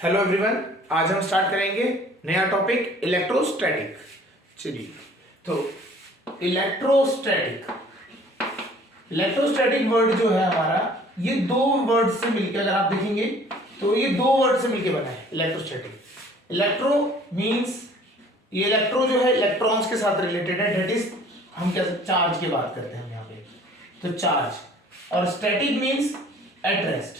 Hello everyone, आज हम start करेंगे नया टॉपिक इलेक्ट्रोस्टैटिक। चलिए, तो इलेक्ट्रोस्टैटिक वर्ड जो है हमारा, ये दो वर्ड से मिलकर, अगर आप देखेंगे तो ये दो वर्ड से मिलकर बना है इलेक्ट्रोस्टैटिक। इलेक्ट्रो मींस, ये इलेक्ट्रो जो है इलेक्ट्रॉन्स के साथ रिलेटेड है, डेट इज हम क्या चार्ज की बात करते हैं हम यहाँ पे, तो चार्ज। और स्टैटिक मींस एट रेस्ट,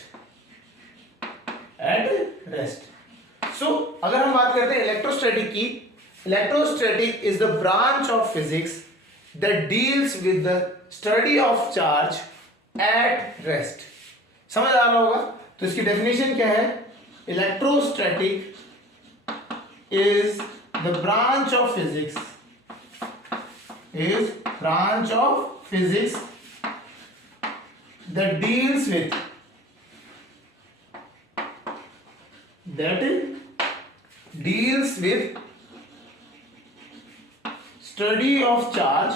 सो अगर हम बात करते हैं इलेक्ट्रोस्टैटिक की, electrostatic is the branch of physics that deals with the study of charge at rest. समझ आ रहा होगा? तो इसकी डेफिनेशन क्या है? Electrostatic is the branch of physics that deals with study of charge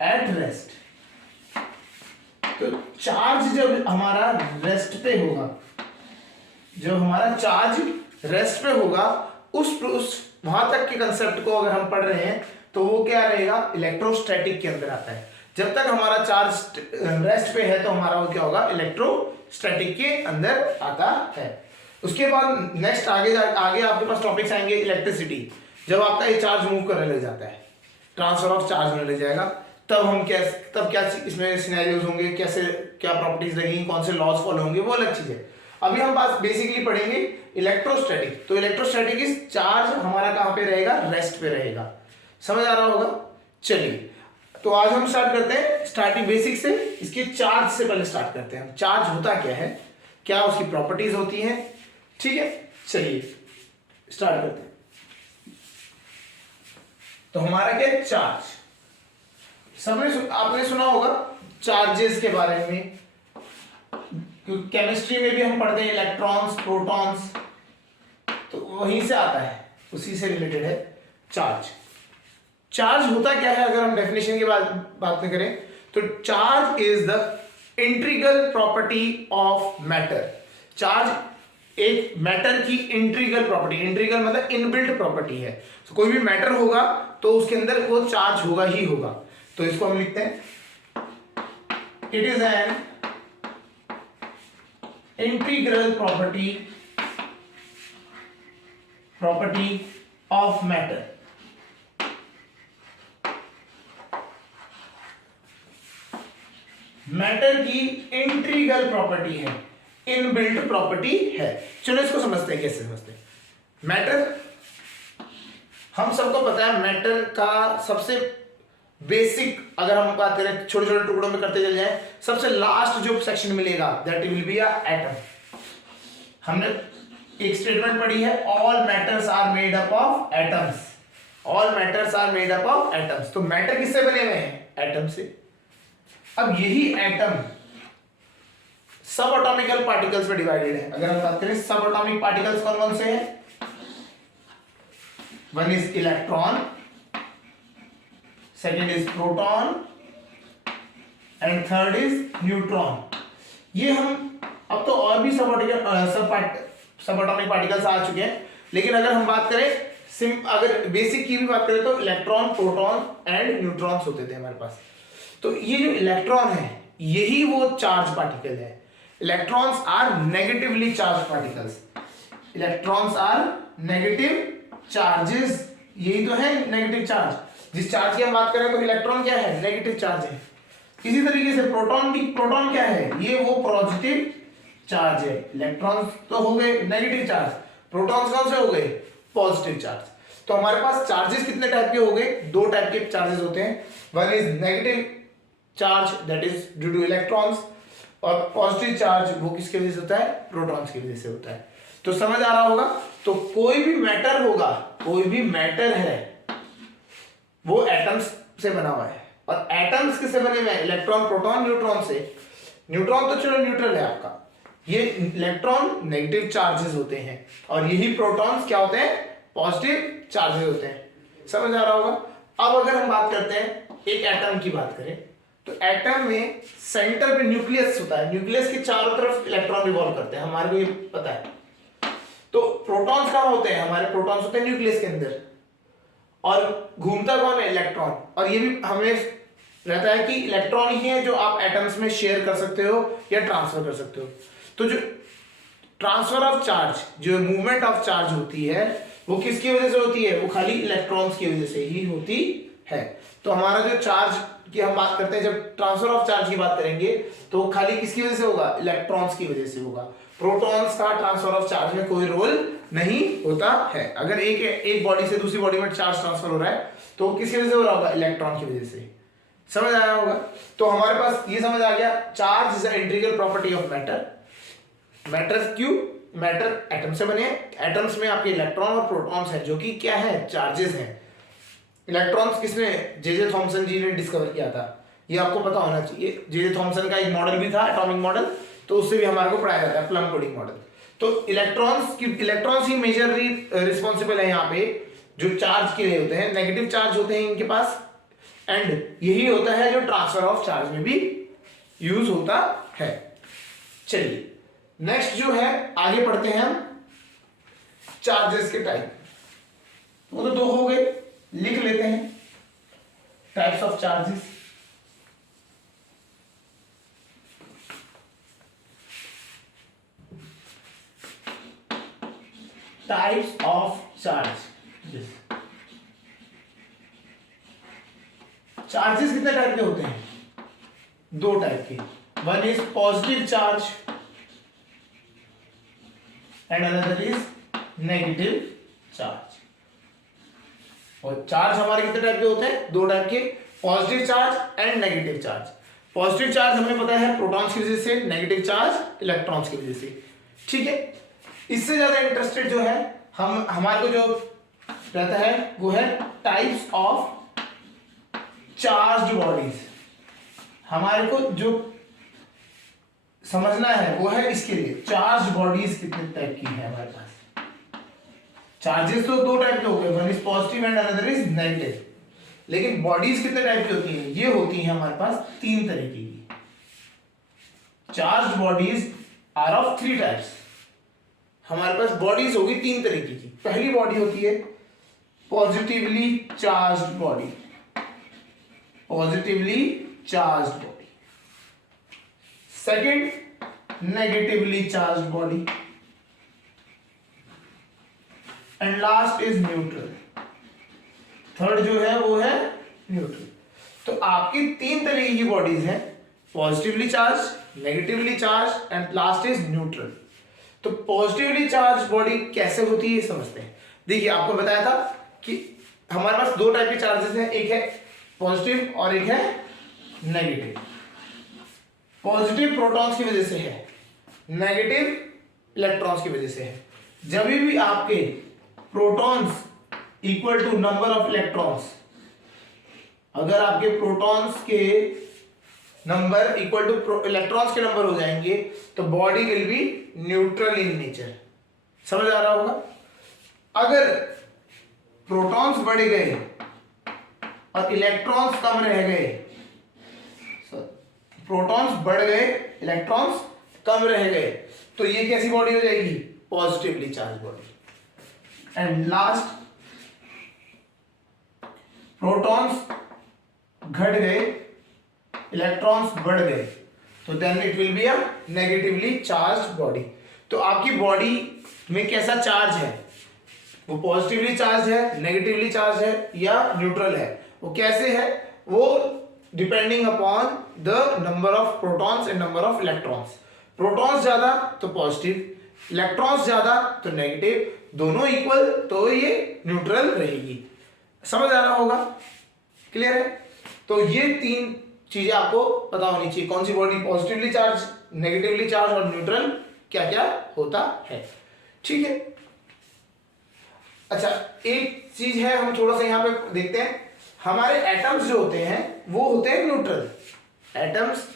at rest। तो चार्ज जब हमारा रेस्ट पे होगा, जब हमारा चार्ज रेस्ट पे होगा, उस वहां तक के कंसेप्ट को अगर हम पढ़ रहे हैं तो वो क्या रहेगा? इलेक्ट्रोस्टैटिक के अंदर आता है। जब तक हमारा चार्ज रेस्ट पे है तो हमारा वो क्या होगा? इलेक्ट्रोस्टैटिक के अंदर आता है। उसके बाद नेक्स्ट आगे आपके पास टॉपिक्स आएंगे इलेक्ट्रिसिटी। जब आपका ये चार्ज मूव करने लग जाता है, ट्रांसफर ऑफ चार्ज होने लग जाएगा, तब क्या इसमें सिनेरियोज होंगे, कैसे क्या प्रॉपर्टीज लगेंगी, कौन से लॉज फॉलो होंगे, वो अलग चीज है। अभी हम बात बेसिकली पढ़ेंगे इलेक्ट्रोस्टैटिक। तो इलेक्ट्रोस्टैटिक इज चार्ज हमारा कहां पे रहेगा? रेस्ट पे रहेगा। समझ आ रहा होगा? चलिए, तो आज हम स्टार्ट करते हैं स्टार्टिंग बेसिक से। इसके चार्ज से पहले स्टार्ट करते हैं। चार्ज होता क्या है, क्या उसकी प्रॉपर्टीज होती हैं, ठीक है? चलिए स्टार्ट करते हैं। तो हमारा क्या है? चार्ज। आपने सुना होगा चार्जेस के बारे में, क्योंकि केमिस्ट्री में भी हम पढ़ते हैं इलेक्ट्रॉन्स, प्रोटॉन्स, तो वहीं से आता है, उसी से रिलेटेड है चार्ज। चार्ज होता क्या है? अगर हम डेफिनेशन की बात में करें तो charge is the integral property of matter. Charge एक मैटर की इंटीग्रल प्रॉपर्टी, इंटीग्रल मतलब इनबिल्ट प्रॉपर्टी है। तो कोई भी मैटर होगा तो उसके अंदर वो चार्ज होगा ही होगा। तो इसको हम लिखते हैं, it is an integral property of matter. Matter की इंटीग्रल प्रॉपर्टी है, इनबिल्ट प्रॉपर्टी है। चलो इसको समझते हैं, कैसे समझते हैं। मैटर, हम सबको पता है मैटर का सबसे बेसिक, अगर हम बात करें छोटे छोटे टुकड़ों में करते चले जाएं, सबसे लास्ट जो सेक्शन मिलेगा that will be a atom. हमने एक स्टेटमेंट पढ़ी है, all matters are made up of atoms. All matters are made up of atoms. तो मैटर किससे बने हुए हैं? एटम से। अब यही एटम सब एटॉमिकल पार्टिकल्स में डिवाइडेड है। अगर हम बात करें सब एटॉमिक पार्टिकल्स कौन कौन से हैं? One is electron, second is proton and third is neutron. ये हम अब तो और भी सब एटॉमिक पार्टिकल्स आ चुके हैं, लेकिन अगर हम बात करें अगर बेसिक की भी बात करें तो इलेक्ट्रॉन, प्रोटॉन एंड न्यूट्रॉन्स होते थे हमारे पास। तो ये जो इलेक्ट्रॉन है, यही वो चार्ज पार्टिकल है। Electrons are negatively charge particles. Electrons are negative charges, यही तो है नेगेटिव चार्ज। जिस चार्ज की हम बात करें तो इलेक्ट्रॉन क्या है? नेगेटिव चार्ज है। इसी तरीके से प्रोटॉन क्या है? ये वो पॉजिटिव चार्ज है। इलेक्ट्रॉन्स तो हो गए नेगेटिव चार्ज, प्रोटॉन्स कौन से हो गए? Positive charge. तो हमारे पास चार्जेस कितने टाइप के हो गए? दो टाइप के चार्जेस होते हैं। One is negative charge that is due two electrons, और पॉजिटिव चार्ज वो किसके वजह से होता है? प्रोटॉन्स की वजह से होता है। तो समझ आ रहा होगा? तो कोई भी मैटर होगा, कोई भी मैटर है, वो एटम्स से बना हुआ है। और एटम्स किससे बने हुए हैं? इलेक्ट्रॉन, प्रोटॉन, न्यूट्रॉन से। न्यूट्रॉन तो चलो न्यूट्रल है आपका, ये इलेक्ट्रॉन नेगेटिव चार्जेस होते हैं, और यही प्रोटॉन्स क्या होते हैं? पॉजिटिव चार्जेस होते हैं। समझ आ रहा होगा? अब अगर हम बात करते हैं एक एटम की बात करें, तो एटम में सेंटर पे न्यूक्लियस होता है, न्यूक्लियस के चारों तरफ इलेक्ट्रॉन रिवॉल्व करते हैं, हमारे को ये पता है। तो प्रोटॉन्स कहाँ होते हैं? हमारे प्रोटॉन्स होते हैं न्यूक्लियस के अंदर, और घूमता कौन है? इलेक्ट्रॉन। और ये भी हमें रहता है कि इलेक्ट्रॉन ही है जो आप एटम्स में शेयर कर सकते हो या ट्रांसफर कर सकते हो। तो जो ट्रांसफर ऑफ चार्ज, जो मूवमेंट ऑफ चार्ज होती है, वो किसकी वजह से होती है? वो खाली इलेक्ट्रॉन्स की वजह से ही होती है। तो हमारा जो चार्ज की हम बात करते हैं, जब ट्रांसफर ऑफ चार्ज की बात करेंगे तो खाली किसकी वजह से होगा? इलेक्ट्रॉन्स की वजह से होगा। प्रोटॉन्स का ट्रांसफर ऑफ चार्ज में कोई रोल नहीं होता है। अगर एक बॉडी से दूसरी बॉडी में चार्ज ट्रांसफर हो रहा है तो किसकी वजह से हो रहा होगा? इलेक्ट्रॉन की वजह से। समझ आया होगा? तो हमारे पास ये समझ आ गया, charge is a integral property of matter. Matter क्यों? मैटर एटम से बने, एटम्स में आपके इलेक्ट्रॉन और प्रोटॉन्स हैं जो कि क्या है? चार्जेस हैं। इलेक्ट्रॉन्स किसने? जे थॉमसन जी ने डिस्कवर किया था, ये आपको पता होना चाहिए। जे थॉमसन का एक मॉडल भी था, एटॉमिक मॉडल, तो उससे भी हमारे को पढ़ाया जाता है, प्लम कोडिंग मॉडल। तो इलेक्ट्रॉन्स ही मेजरली रिस्पॉन्सिबल है यहाँ पे, जो चार्ज के लिए होते हैं, नेगेटिव चार्ज होते हैं इनके पास, एंड यही होता है जो ट्रांसफर ऑफ चार्ज में भी यूज होता है। चलिए नेक्स्ट जो है, आगे पढ़ते हैं हम चार्जेस के टाइप। वो तो दो हो गए, लिख लेते हैं types of charges. Types of charge. Charges कितने टाइप के होते हैं? दो टाइप के। One is positive charge and another is negative charge. और चार्ज हमारे कितने टाइप के होते हैं? दो टाइप के, positive charge and negative charge. Positive charge हमें पता है प्रोटॉन्स की वजह से, नेगेटिव चार्ज इलेक्ट्रॉन्स की वजह से। ठीक है, इससे ज्यादा इंटरेस्टेड जो है हमारे को जो रहता है वो है टाइप्स ऑफ चार्ज्ड बॉडीज। हमारे को जो समझना है वो है इसके लिए, चार्ज बॉडीज कितने टाइप की है हमारे पास। चार्जेस तो दो टाइप के हो गए, one is positive and another is negative, लेकिन बॉडीज कितने टाइप की होती है? ये होती है हमारे पास तीन तरीके की। Charge bodies are of three types. हमारे पास बॉडीज होगी तीन तरीके की। पहली बॉडी होती है positively charged body, positively charged body. Second negatively charged body, and last is neutral. Third जो है वो है न्यूट्रल। तो आपकी तीन तरीके की बॉडीज हैं, positively charge, negatively charge and last is neutral. तो पॉजिटिवली चार्ज बॉडी कैसे होती है समझते हैं। देखिए आपको बताया था कि हमारे पास दो टाइप के चार्जेस हैं, एक है पॉजिटिव और एक है नेगेटिव। पॉजिटिव प्रोटॉन्स की वजह से है, नेगेटिव इलेक्ट्रॉन्स की वजह से है। जब भी आपके protons equal to number of electrons, अगर आपके प्रोटॉन्स के नंबर इक्वल टू इलेक्ट्रॉन्स के नंबर हो जाएंगे तो body will be neutral in nature. समझ आ रहा होगा? अगर प्रोटॉन्स बढ़ गए और इलेक्ट्रॉन्स कम रह गए, प्रोटॉन्स बढ़ गए इलेक्ट्रॉन्स कम रह गए, तो ये कैसी बॉडी हो जाएगी? Positively charge body. And last, protons घट गए, इलेक्ट्रॉन्स बढ़ गए, तो then it will be a negatively charged body. तो आपकी बॉडी में कैसा चार्ज है? वो पॉजिटिवली चार्ज है, नेगेटिवली चार्ज है या न्यूट्रल है? वो कैसे है? वो depending upon the number of protons and number of electrons. Protons ज्यादा तो पॉजिटिव, इलेक्ट्रॉन्स ज्यादा तो नेगेटिव, दोनों इक्वल तो ये न्यूट्रल रहेगी। समझ आ रहा होगा? क्लियर है? तो ये तीन चीजें आपको पता होनी चाहिए, कौन सी body positively charge, negatively charge और न्यूट्रल क्या क्या होता है। ठीक है, अच्छा एक चीज है, हम थोड़ा सा यहां पे देखते हैं। हमारे एटम्स जो होते हैं वो होते हैं न्यूट्रल। एटम्स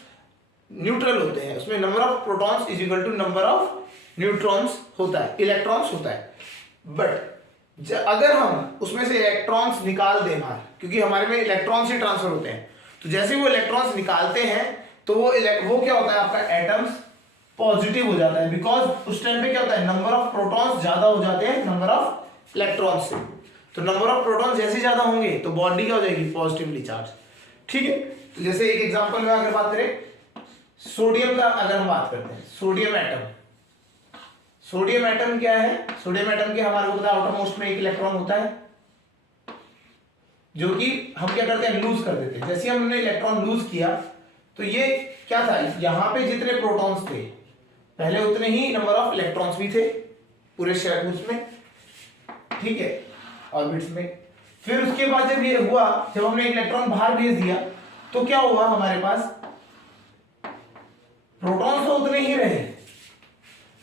न्यूट्रल होते हैं, उसमें number of protons is equal to number of neutrons होता है, इलेक्ट्रॉन्स होता है। बट अगर हम उसमें से इलेक्ट्रॉन्स निकाल दें बाहर, क्योंकि हमारे में इलेक्ट्रॉन्स ही ट्रांसफर होते हैं, तो जैसे वो इलेक्ट्रॉन्स निकालते हैं तो वो क्या होता है, आपका एटम्स पॉजिटिव हो जाता है, बिकॉज उस टाइम पे क्या होता है, नंबर ऑफ प्रोटॉन्स ज्यादा हो जाते हैं नंबर ऑफ इलेक्ट्रॉन्स से। तो नंबर ऑफ प्रोटॉन्स जैसे ज्यादा होंगे तो बॉडी क्या हो जाएगी, पॉजिटिवली चार्ज। ठीक है, तो जैसे एक एग्जांपल में अगर बात करें सोडियम का, अगर हम बात करते हैं सोडियम एटम, सोडियम एटम क्या है, सोडियम एटम के हमारे को पता है आउटर मोस्ट में एक इलेक्ट्रॉन होता है जो कि हम क्या करते हैं, लूज कर देते हैं। जैसे हमने इलेक्ट्रॉन लूज किया तो ये क्या था, यहां पे जितने प्रोटॉन्स थे पहले उतने ही नंबर ऑफ इलेक्ट्रॉन्स भी थे पूरे उसमें, ठीक है, ऑर्बिट्स में। फिर उसके बाद जब ये हुआ, जब हमने इलेक्ट्रॉन बाहर भेज दिया तो क्या हुआ, हमारे पास प्रोटॉन्स तो उतने ही रहे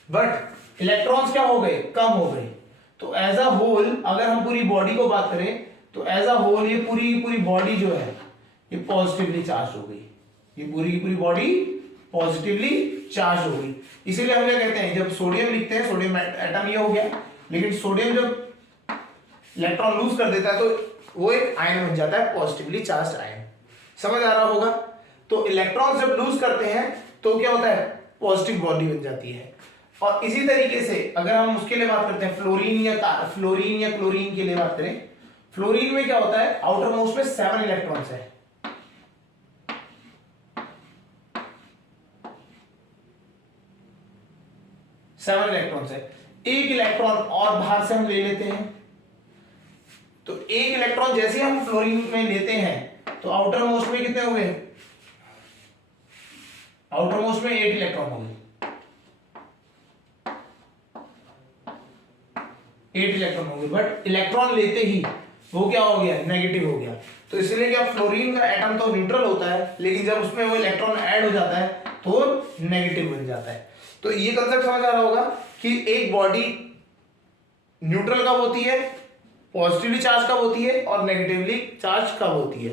बट इलेक्ट्रॉन्स क्या हो गए, कम हो गए। तो एज अ होल अगर हम पूरी बॉडी को बात करें तो एज अ होल ये पूरी बॉडी जो है ये पॉजिटिवली चार्ज हो गई, ये पूरी की पूरी बॉडी पॉजिटिवली चार्ज हो गई। इसीलिए हम क्या कहते हैं, जब सोडियम लिखते हैं, सोडियम एटम ये हो गया, लेकिन सोडियम जब इलेक्ट्रॉन लूज कर देता है तो वो एक आयन बन जाता है, पॉजिटिवली चार्ज आयन। समझ आ रहा होगा। तो इलेक्ट्रॉन जब लूज करते हैं तो क्या होता है, पॉजिटिव बॉडी बन जाती है। और इसी तरीके से अगर हम उसके लिए बात करते हैं फ्लोरीन या क्लोरीन के लिए बात करें, फ्लोरीन में क्या होता है, आउटर मोस्ट में 7 इलेक्ट्रॉन्स है, 7 इलेक्ट्रॉन्स है। एक इलेक्ट्रॉन और बाहर से हम ले लेते हैं, तो एक इलेक्ट्रॉन जैसे हम फ्लोरीन में लेते हैं तो आउटर मोस्ट में कितने हो गए, आउटर मोस्ट में 8 इलेक्ट्रॉन हो गए, 8 इलेक्ट्रॉन हो गए। बट इलेक्ट्रॉन लेते ही वो क्या हो गया, नेगेटिव हो गया। तो इसलिए क्या, फ्लोरीन का एटम तो न्यूट्रल होता है, लेकिन जब उसमें वो इलेक्ट्रॉन ऐड हो जाता है तो नेगेटिव बन जाता है। तो ये कंसेप्ट समझ आ रहा होगा कि एक बॉडी न्यूट्रल कब होती है, पॉजिटिवली चार्ज कब होती है और नेगेटिवली चार्ज कब होती है।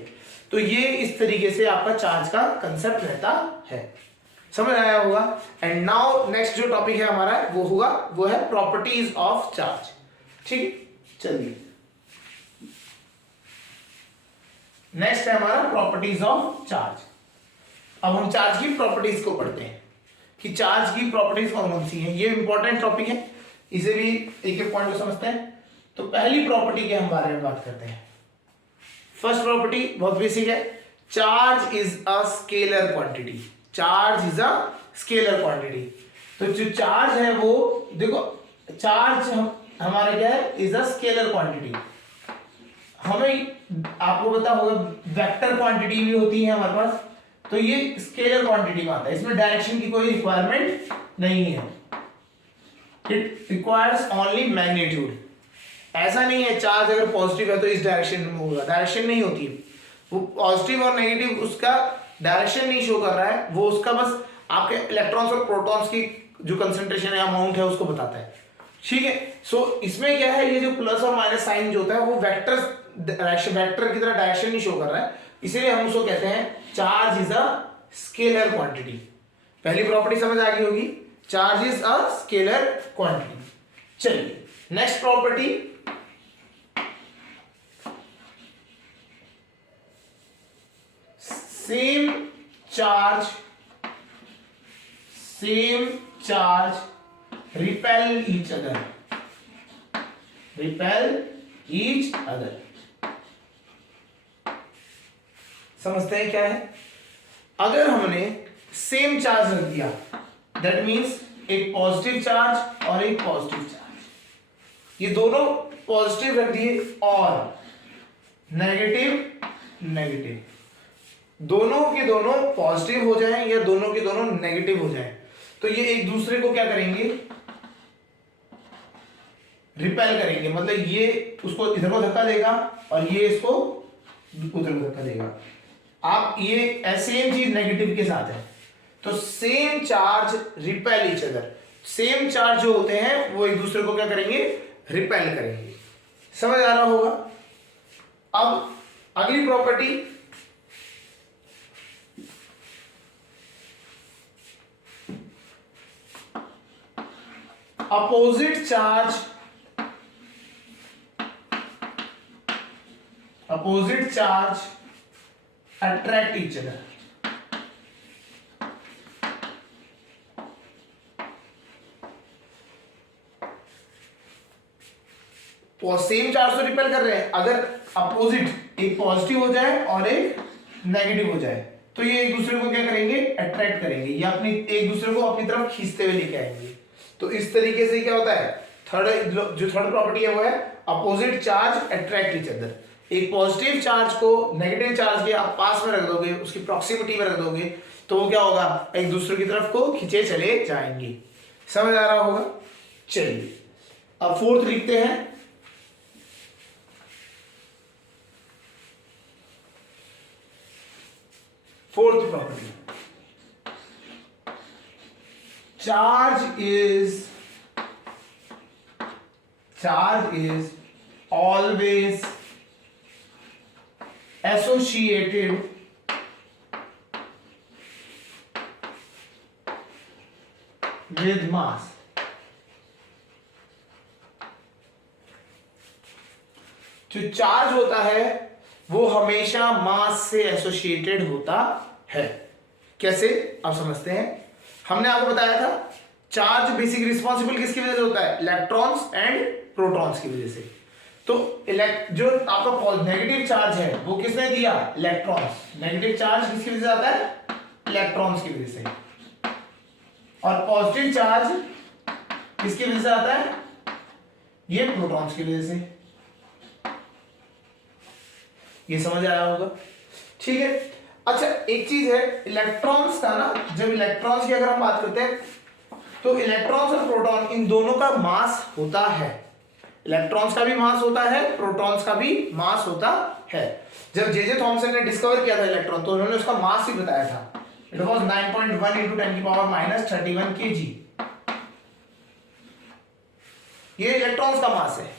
तो ये इस तरीके से आपका चार्ज का कंसेप्ट रहता है, समझ आया होगा। एंड नाउ नेक्स्ट जो टॉपिक है हमारा वो है प्रॉपर्टीज ऑफ चार्ज। ठीक, चलिए नेक्स्ट है हमारा प्रॉपर्टीज ऑफ चार्ज। अब हम चार्ज की प्रॉपर्टीज को पढ़ते हैं कि चार्ज की प्रॉपर्टीज कौन कौन सी हैं। ये इंपॉर्टेंट टॉपिक है, इसे भी एक एक पॉइंट को समझते हैं। तो पहली प्रॉपर्टी के हम बारे में बात करते हैं। फर्स्ट प्रॉपर्टी बहुत बेसिक है, charge is a scalar quantity. Charge is a scalar quantity. तो जो चार्ज है वो देखो, चार्ज हमारा क्या है, इज अ स्केलर क्वांटिटी। हमें आपको पता होगा वेक्टर क्वांटिटी भी होती है हमारे पास, तो ये स्केलर क्वांटिटी में आता है, इसमें डायरेक्शन की कोई रिक्वायरमेंट नहीं है। It requires only magnitude. ऐसा नहीं है चार्ज अगर पॉजिटिव है तो इस डायरेक्शन में होगा, डायरेक्शन नहीं होती है। वो पॉजिटिव और नेगेटिव उसका डायरेक्शन नहीं शो कर रहा है, वो उसका बस आपके इलेक्ट्रॉन्स और प्रोटॉन्स की जो कंसेंट्रेशन है, अमाउंट है, उसको बताता है। ठीक है, सो इसमें क्या है, ये जो प्लस और माइनस साइन जो होता है वो वेक्टर की तरह डायरेक्शन नहीं शो कर रहा है, इसीलिए हम उसको कहते हैं charge is a scalar quantity. पहली प्रॉपर्टी समझ आ गई होगी, charge is a scalar quantity. चलिए next property, same charge repel each other। समझते हैं क्या है, अगर हमने सेम चार्ज रख दिया दैट मीन्स एक पॉजिटिव चार्ज और एक पॉजिटिव चार्ज, ये दोनों पॉजिटिव रख दिए और नेगेटिव, दोनों के दोनों पॉजिटिव हो जाएं या दोनों के दोनों नेगेटिव हो जाएं, तो ये एक दूसरे को क्या करेंगे, रिपेल करेंगे। मतलब ये उसको इधर को धक्का देगा और ये इसको उधर को धक्का देगा। आप ये सेम चीज नेगेटिव के साथ है, तो same charge repel each other. Same charge जो होते हैं वो एक दूसरे को क्या करेंगे, रिपेल करेंगे। समझ आ रहा होगा। अब अगली property, opposite charge attract each other. Same charge तो रिपेल कर रहे हैं, अगर अपोजिट एक पॉजिटिव हो जाए और एक नेगेटिव हो जाए तो ये एक दूसरे को क्या करेंगे, अट्रैक्ट करेंगे, या अपनी एक दूसरे को अपनी तरफ खींचते हुए लेके आएंगे। तो इस तरीके से क्या होता है, जो थर्ड प्रॉपर्टी है वो है opposite charge attract each other. एक पॉजिटिव चार्ज को नेगेटिव चार्ज के आप पास में रख दोगे, उसकी प्रॉक्सिमिटी में रख दोगे, तो वो क्या होगा, एक दूसरे की तरफ को खींचे चले जाएंगे। समझ आ रहा होगा। चलिए अब फोर्थ लिखते हैं। Fourth property, charge is always associated with mass। जो चार्ज होता है वो हमेशा मास से एसोसिएटेड होता है। कैसे, आप समझते हैं। हमने आपको बताया था चार्ज बेसिक रिस्पॉन्सिबल किसकी वजह से होता है, इलेक्ट्रॉन्स एंड प्रोटॉन्स की वजह से। तो जो आपका नेगेटिव चार्ज है वो किसने दिया, इलेक्ट्रॉन्स। नेगेटिव चार्ज किसकी वजह से आता है, इलेक्ट्रॉन्स की वजह से। और पॉजिटिव चार्ज किसकी वजह से आता है, ये प्रोटॉन्स की वजह से। ये समझ आया होगा, ठीक है। अच्छा एक चीज है इलेक्ट्रॉन्स का ना, जब इलेक्ट्रॉन्स की अगर हम बात करते हैं तो इलेक्ट्रॉन्स और प्रोटॉन इन दोनों का मास होता है। इलेक्ट्रॉन्स का भी मास होता है, प्रोटॉन्स का भी मास होता है। जब जे थॉमसन ने डिस्कवर किया था इलेक्ट्रॉन तो उन्होंने उसका मास ही बताया था। It was 9.1 × 10⁻³ kg। ये इलेक्ट्रॉन्स का मास है।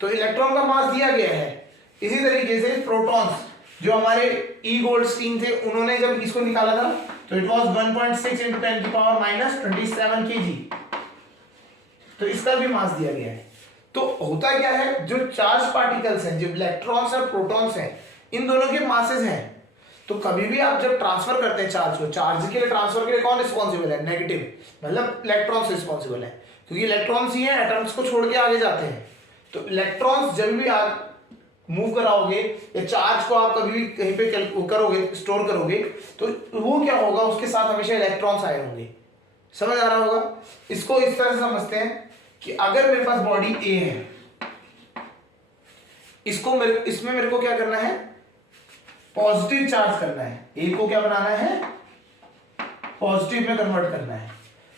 तो इलेक्ट्रॉन का मास दिया गया है। इसी तरीके से प्रोटॉन्स जो हमारे ई गोल्डस्टीन थे उन्होंने जब इसको निकाला था तो इट वाज 1.6 × 10⁻27 kg। तो इसका भी मास दिया गया है। तो होता क्या है, जो चार्ज पार्टिकल्स हैं, जो इलेक्ट्रॉन्स और प्रोटॉन्स हैं, इन दोनों के मासेस हैं। तो कभी भी आप जब ट्रांसफर करते हैं चार्ज को, चार्ज के लिए ट्रांसफर के लिए कौन रिस्पॉन्सिबल है, नेगेटिव, मतलब इलेक्ट्रॉन्स रिस्पॉन्सिबल है, क्योंकि इलेक्ट्रॉन्स ही हैं एटम्स को छोड़ के आगे जाते हैं। तो इलेक्ट्रॉन्स जब भी आप मूव कराओगे या चार्ज को आप कभी भी कहीं पे करोगे, स्टोर करोगे, तो वो क्या होगा, उसके साथ हमेशा इलेक्ट्रॉन्स आए होंगे। समझ आ रहा होगा। इसको इस तरह से समझते हैं कि अगर मेरे पास बॉडी ए है, इसमें मेरे को क्या करना है, पॉजिटिव चार्ज करना है। ए को क्या बनाना है, पॉजिटिव में कन्वर्ट करना है।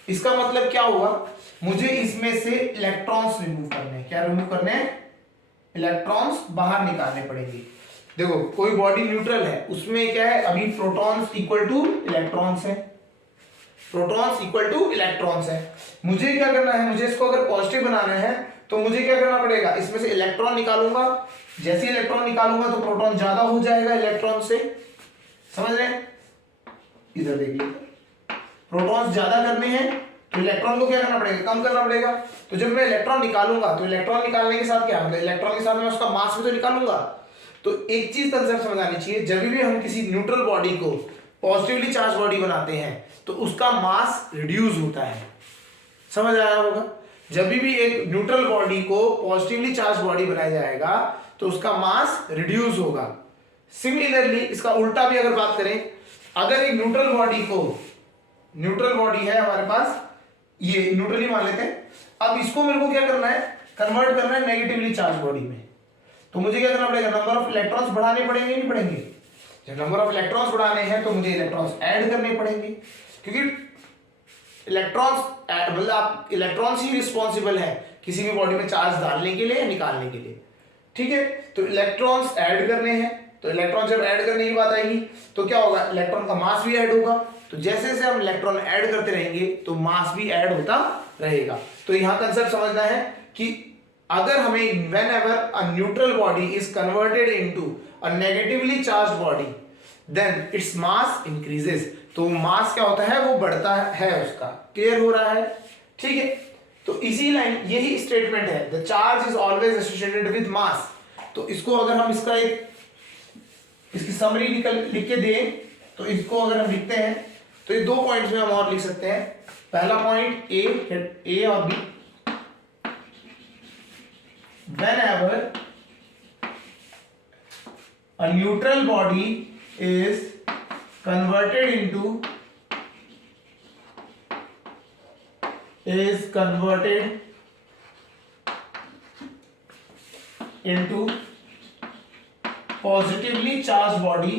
इसका मतलब क्या हुआ, मुझे इसमें से इलेक्ट्रॉन्स रिमूव करने हैं। क्या रिमूव करने हैं, इलेक्ट्रॉन्स बाहर निकालने पड़ेंगे। देखो कोई बॉडी न्यूट्रल है, उसमें क्या है, अभी प्रोटॉन्स इक्वल टू इलेक्ट्रॉन्स है, प्रोटॉन्स इक्वल टू इलेक्ट्रॉन्स है। मुझे क्या करना है, मुझे इसको अगर पॉजिटिव बनाना है तो मुझे क्या करना पड़ेगा, इसमें से इलेक्ट्रॉन निकालूंगा। जैसे इलेक्ट्रॉन निकालूंगा तो प्रोटॉन ज्यादा हो जाएगा इलेक्ट्रॉन से। समझ रहे हैं, इधर देखिए, प्रोटॉन्स ज्यादा करने हैं तो इलेक्ट्रॉन को क्या करना पड़ेगा, कम करना पड़ेगा। तो जब मैं इलेक्ट्रॉन निकालूंगा तो इलेक्ट्रॉन निकालने के साथ क्या, मतलब इलेक्ट्रॉन के साथ मैं उसका मास भी तो निकालूंगा। तो एक चीज कंसेप्ट समझ आनी चाहिए, जब भी हम किसी न्यूट्रल बॉडी को पॉजिटिवली चार्ज बॉडी बनाते हैं तो उसका मास रिड्यूस होता है। समझ आया होगा। जब भी एक न्यूट्रल बॉडी को पॉजिटिवली चार्ज बॉडी बनाया जाएगा तो उसका मास रिड्यूस होगा। सिमिलरली इसका उल्टा भी अगर बात करें, अगर एक न्यूट्रल बॉडी को, न्यूट्रल बॉडी है हमारे पास, ये न्यूट्रली मान लेते हैं, अब इसको मेरे को क्या करना है, कन्वर्ट करना है नेगेटिवली चार्ज बॉडी में। तो मुझे क्या करना पड़ेगा, नंबर ऑफ इलेक्ट्रॉन्स बढ़ाने पड़ेंगे, नहीं पड़ेंगे। जब नंबर ऑफ इलेक्ट्रॉन्स बढ़ाने हैं तो मुझे इलेक्ट्रॉन्स ऐड करने पड़ेंगे, क्योंकि इलेक्ट्रॉन्स मतलब आप इलेक्ट्रॉन्स ही रिस्पॉन्सिबल है किसी भी बॉडी में चार्ज डालने के लिए या निकालने के लिए। ठीक है, तो इलेक्ट्रॉन्स ऐड करने हैं। तो इलेक्ट्रॉन जब ऐड करने की बात आएगी तो क्या होगा, इलेक्ट्रॉन का मास भी ऐड होगा। तो जैसे जैसे हम इलेक्ट्रॉन ऐड करते रहेंगे तो मास भी ऐड होता रहेगा। तो यहां कंसेप्ट समझना है कि अगर हमें whenever a neutral body is converted into a negatively charged body then its mass increases. तो मास क्या होता है, वो बढ़ता है उसका। क्लियर हो रहा है, ठीक है। तो इसी लाइन यही स्टेटमेंट है, the charge is always associated with mass. तो इसको अगर हम इसका एक इसकी समरी लिख के दें तो इसको अगर हम लिखते हैं तो ये 2 पॉइंट्स में हम और लिख सकते हैं। पहला पॉइंट ए और B, whenever a neutral body is converted into positively charged body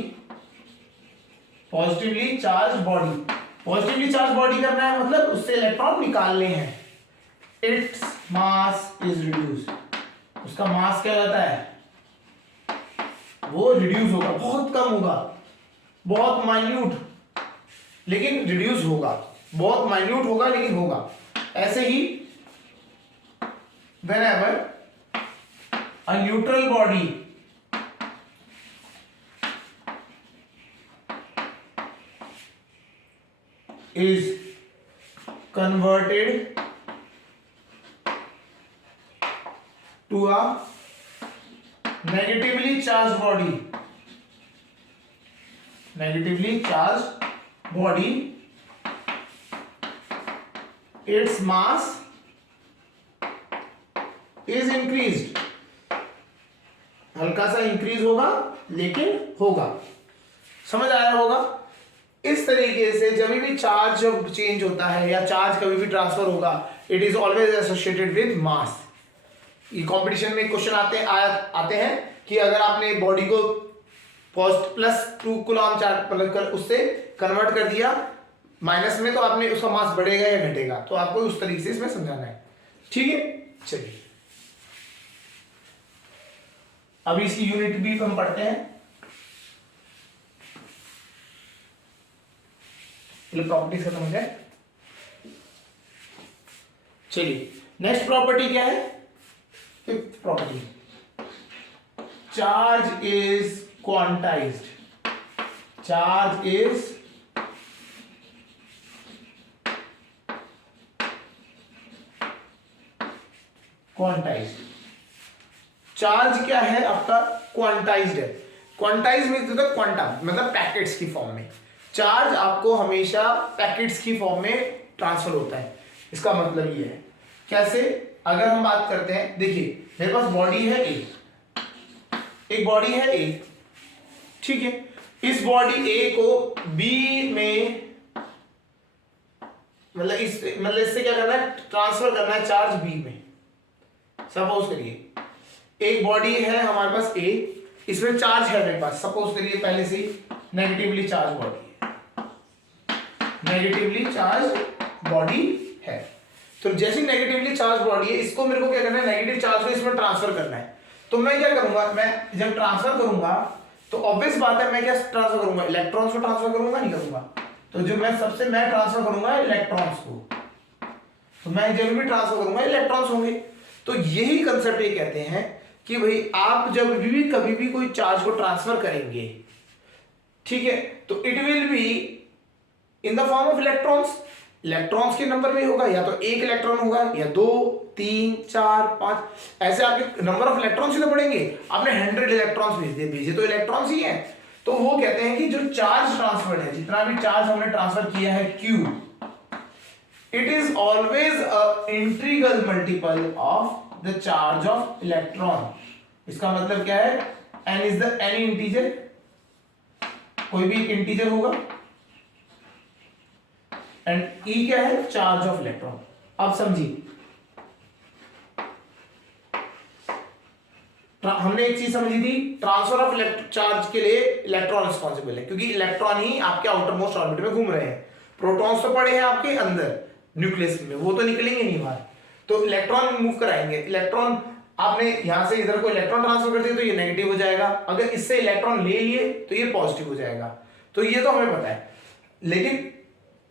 करना है मतलब उससे इलेक्ट्रॉन निकालने हैं। इट्स मास इज रिड्यूस, उसका मास क्या रहता है, वो रिड्यूस होगा, बहुत कम होगा, बहुत माइन्यूट, लेकिन रिड्यूस होगा, बहुत माइन्यूट होगा लेकिन होगा। ऐसे ही whenever a neutral body is converted to a negatively charged body, its mass is increased, हल्का सा इंक्रीज होगा लेकिन होगा। समझ आया होगा। इस तरीके से जब भी चार्ज जब चेंज होता है या चार्ज कभी भी ट्रांसफर होगा, it is always associated with mass. ये कंपटीशन में क्वेश्चन आते हैं कि अगर आपने बॉडी को +2 कूलम चार्ज मतलब उससे कन्वर्ट कर दिया माइनस में, तो आपने उसका मास बढ़ेगा या घटेगा, तो आपको उस तरीके से इसमें समझाना है। ठीक है, चलिए अभी इसकी यूनिट भी हम पढ़ते हैं। प्रॉपर्टीज खत्म हो जाए। चलिए नेक्स्ट प्रॉपर्टी क्या है, 5th property, charge is quantized. Charge is quantized. Charge क्या है आपका, क्वांटाइज्ड है। क्वांटाइज मीन्स क्वांटम मतलब पैकेट्स की फॉर्म में। चार्ज आपको हमेशा पैकेट्स की फॉर्म में ट्रांसफर होता है। इसका मतलब ये है कैसे, अगर हम बात करते हैं, देखिए मेरे पास बॉडी है ए, एक बॉडी है ए, ठीक है। इस बॉडी ए को बी में मतलब इससे क्या करना है, ट्रांसफर करना है चार्ज बी में। सपोज करिए एक बॉडी है हमारे पास ए, इसमें चार्ज है मेरे पास, सपोज करिए पहले से नेगेटिवली चार्ज बॉडी है, नेगेटिवली चार्ज बॉडी है। तो जैसी नेगेटिवली चार्ज बॉडी है, इसको मेरे को क्या करना है, नेगेटिव चार्ज को इसमें ट्रांसफर करना है। तो मैं क्या करूंगा, मैं जब ट्रांसफर करूंगा तो ऑब्वियस बात है मैं क्या ट्रांसफर करूंगा, इलेक्ट्रॉन्स को ट्रांसफर करूंगा, नहीं करूंगा। तो जो मैं ट्रांसफर करूंगा इलेक्ट्रॉन्स को, तो मैं जब भी ट्रांसफर करूंगा इलेक्ट्रॉन्स होंगे। तो यही कंसेप्ट ये कहते हैं कि भाई आप जब भी कभी भी कोई चार्ज को ट्रांसफर करेंगे, ठीक है, तो it will be in the form of electrons. Electrons के नंबर में होगा, या तो 1 इलेक्ट्रॉन होगा या 2 3 4 5, ऐसे आपके नंबर ऑफ इलेक्ट्रॉन्स ही तो बढ़ेंगे। आपने 100 इलेक्ट्रॉन्स भेजे तो इलेक्ट्रॉन्स ही हैं। तो वो कहते हैं कि जो चार्ज ट्रांसफर है, जितना भी चार्ज हमने ट्रांसफर किया है Q, it is always a integral multiple of the charge of electron। इसका मतलब क्या है, n is the any integer, कोई भी इंटीजर होगा, एंड E क्या है, चार्ज ऑफ इलेक्ट्रॉन। अब समझिए हमने एक चीज समझी थी, ट्रांसफर ऑफ चार्ज के लिए इलेक्ट्रॉन रिस्पॉन्सिबल है, क्योंकि इलेक्ट्रॉन ही आपके आउटर मोस्ट ऑर्बिट में घूम रहे हैं। प्रोटॉन्स तो पड़े हैं आपके अंदर न्यूक्लियस में, वो तो निकलेंगे नहीं बाहर, तो इलेक्ट्रॉन मूव कराएंगे। इलेक्ट्रॉन आपने यहां से इधर को इलेक्ट्रॉन ट्रांसफर कर दिया तो ये नेगेटिव हो जाएगा, अगर इससे इलेक्ट्रॉन ले लिए तो ये पॉजिटिव हो जाएगा। तो ये तो हमें पता है, लेकिन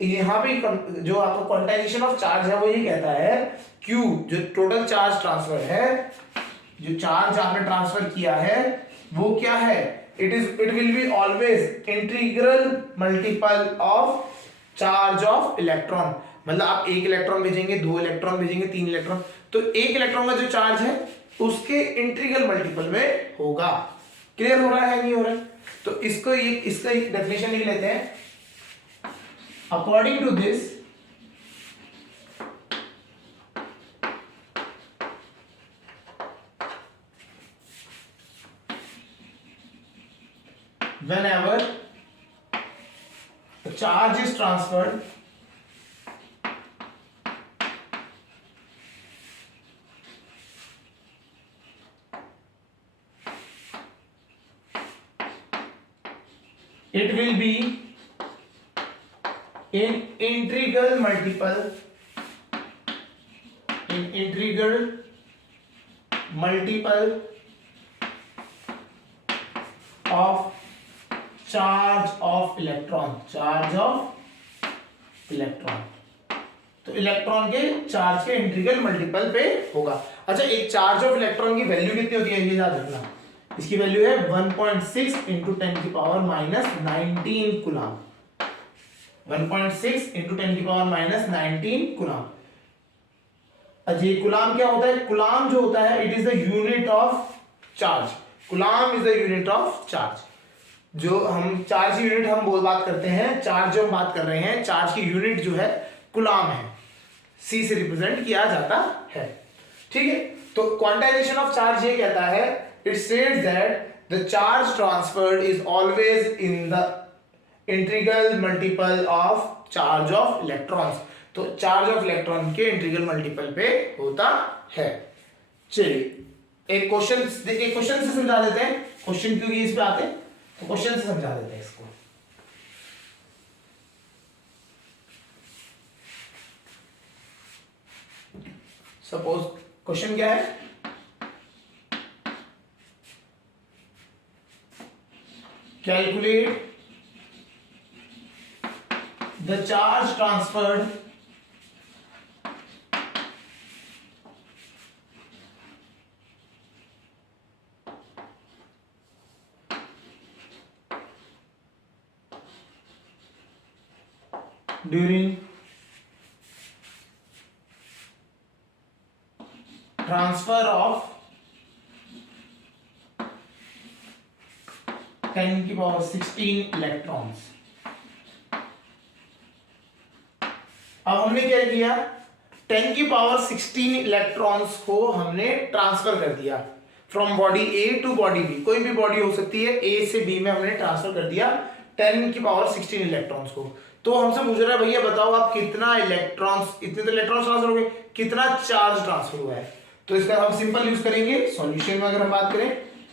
यहां पे जो आपका क्वांटाइजेशन ऑफ चार्ज है वो ये कहता है Q, जो टोटल चार्ज ट्रांसफर है, जो चार्ज आपने ट्रांसफर किया है वो क्या है, it will be always integral multiple of charge of electron. मतलब आप 1 इलेक्ट्रॉन भेजेंगे, 2 इलेक्ट्रॉन भेजेंगे, 3 इलेक्ट्रॉन, तो 1 इलेक्ट्रॉन का जो चार्ज है उसके इंटीग्रल मल्टीपल में होगा। क्लियर हो रहा है नहीं हो रहा है? तो इसको इसका एक डेफिनेशन लिख लेते हैं. According to this, whenever the charge is transferred, it will be in integral multiple of charge of electron. तो इलेक्ट्रॉन के चार्ज के इंटीग्रल मल्टीपल पे होगा. अच्छा, एक चार्ज ऑफ इलेक्ट्रॉन की वैल्यू कितनी होती है ये याद रखना. इसकी वैल्यू है 1.6 इंटू 10 की पावर माइनस 19 कूलम. 1.6 इंटू 10 की power minus 19 coulomb. Ajay coulomb क्या होता है? कूलम जो होता है it is the unit of charge. Coulomb is the unit of charge. जो हम चार्ज की यूनिट हम बात करते हैं, चार्ज जो हम बात कर रहे हैं, चार्ज की यूनिट जो है कूलम है, सी से रिप्रेजेंट किया जाता है. ठीक है, तो क्वांटाइजेशन ऑफ चार्ज ये कहता है, इट सेड्स that the charge transferred is always in the integral multiple of charge of electrons. तो चार्ज ऑफ इलेक्ट्रॉन के इंटीग्रल मल्टीपल पे होता है. चलिए एक क्वेश्चन से समझा देते हैं. क्वेश्चन क्योंकि इस पे आते हैं तो क्वेश्चन से समझा देते हैं इसको. सपोज क्वेश्चन क्या है? Calculate the charge transferred during transfer of 10 की पावर 16 इलेक्ट्रॉन्स. अब हमने क्या किया? 10 की पावर 16 इलेक्ट्रॉन्स को हमने ट्रांसफर कर दिया from body A to body B. कोई भी बॉडी हो सकती है, ए से बी में हमने ट्रांसफर कर दिया 10 की पावर 16 इलेक्ट्रॉन्स को. तो हमसे पूछ रहा है भैया बताओ आप कितना इलेक्ट्रॉन्स, इतने तो इलेक्ट्रॉन्स ट्रांसफर हो गए, कितना चार्ज ट्रांसफर हुआ है? तो इसका हम सिंपल यूज करेंगे. सॉल्यूशन में अगर हम बात करें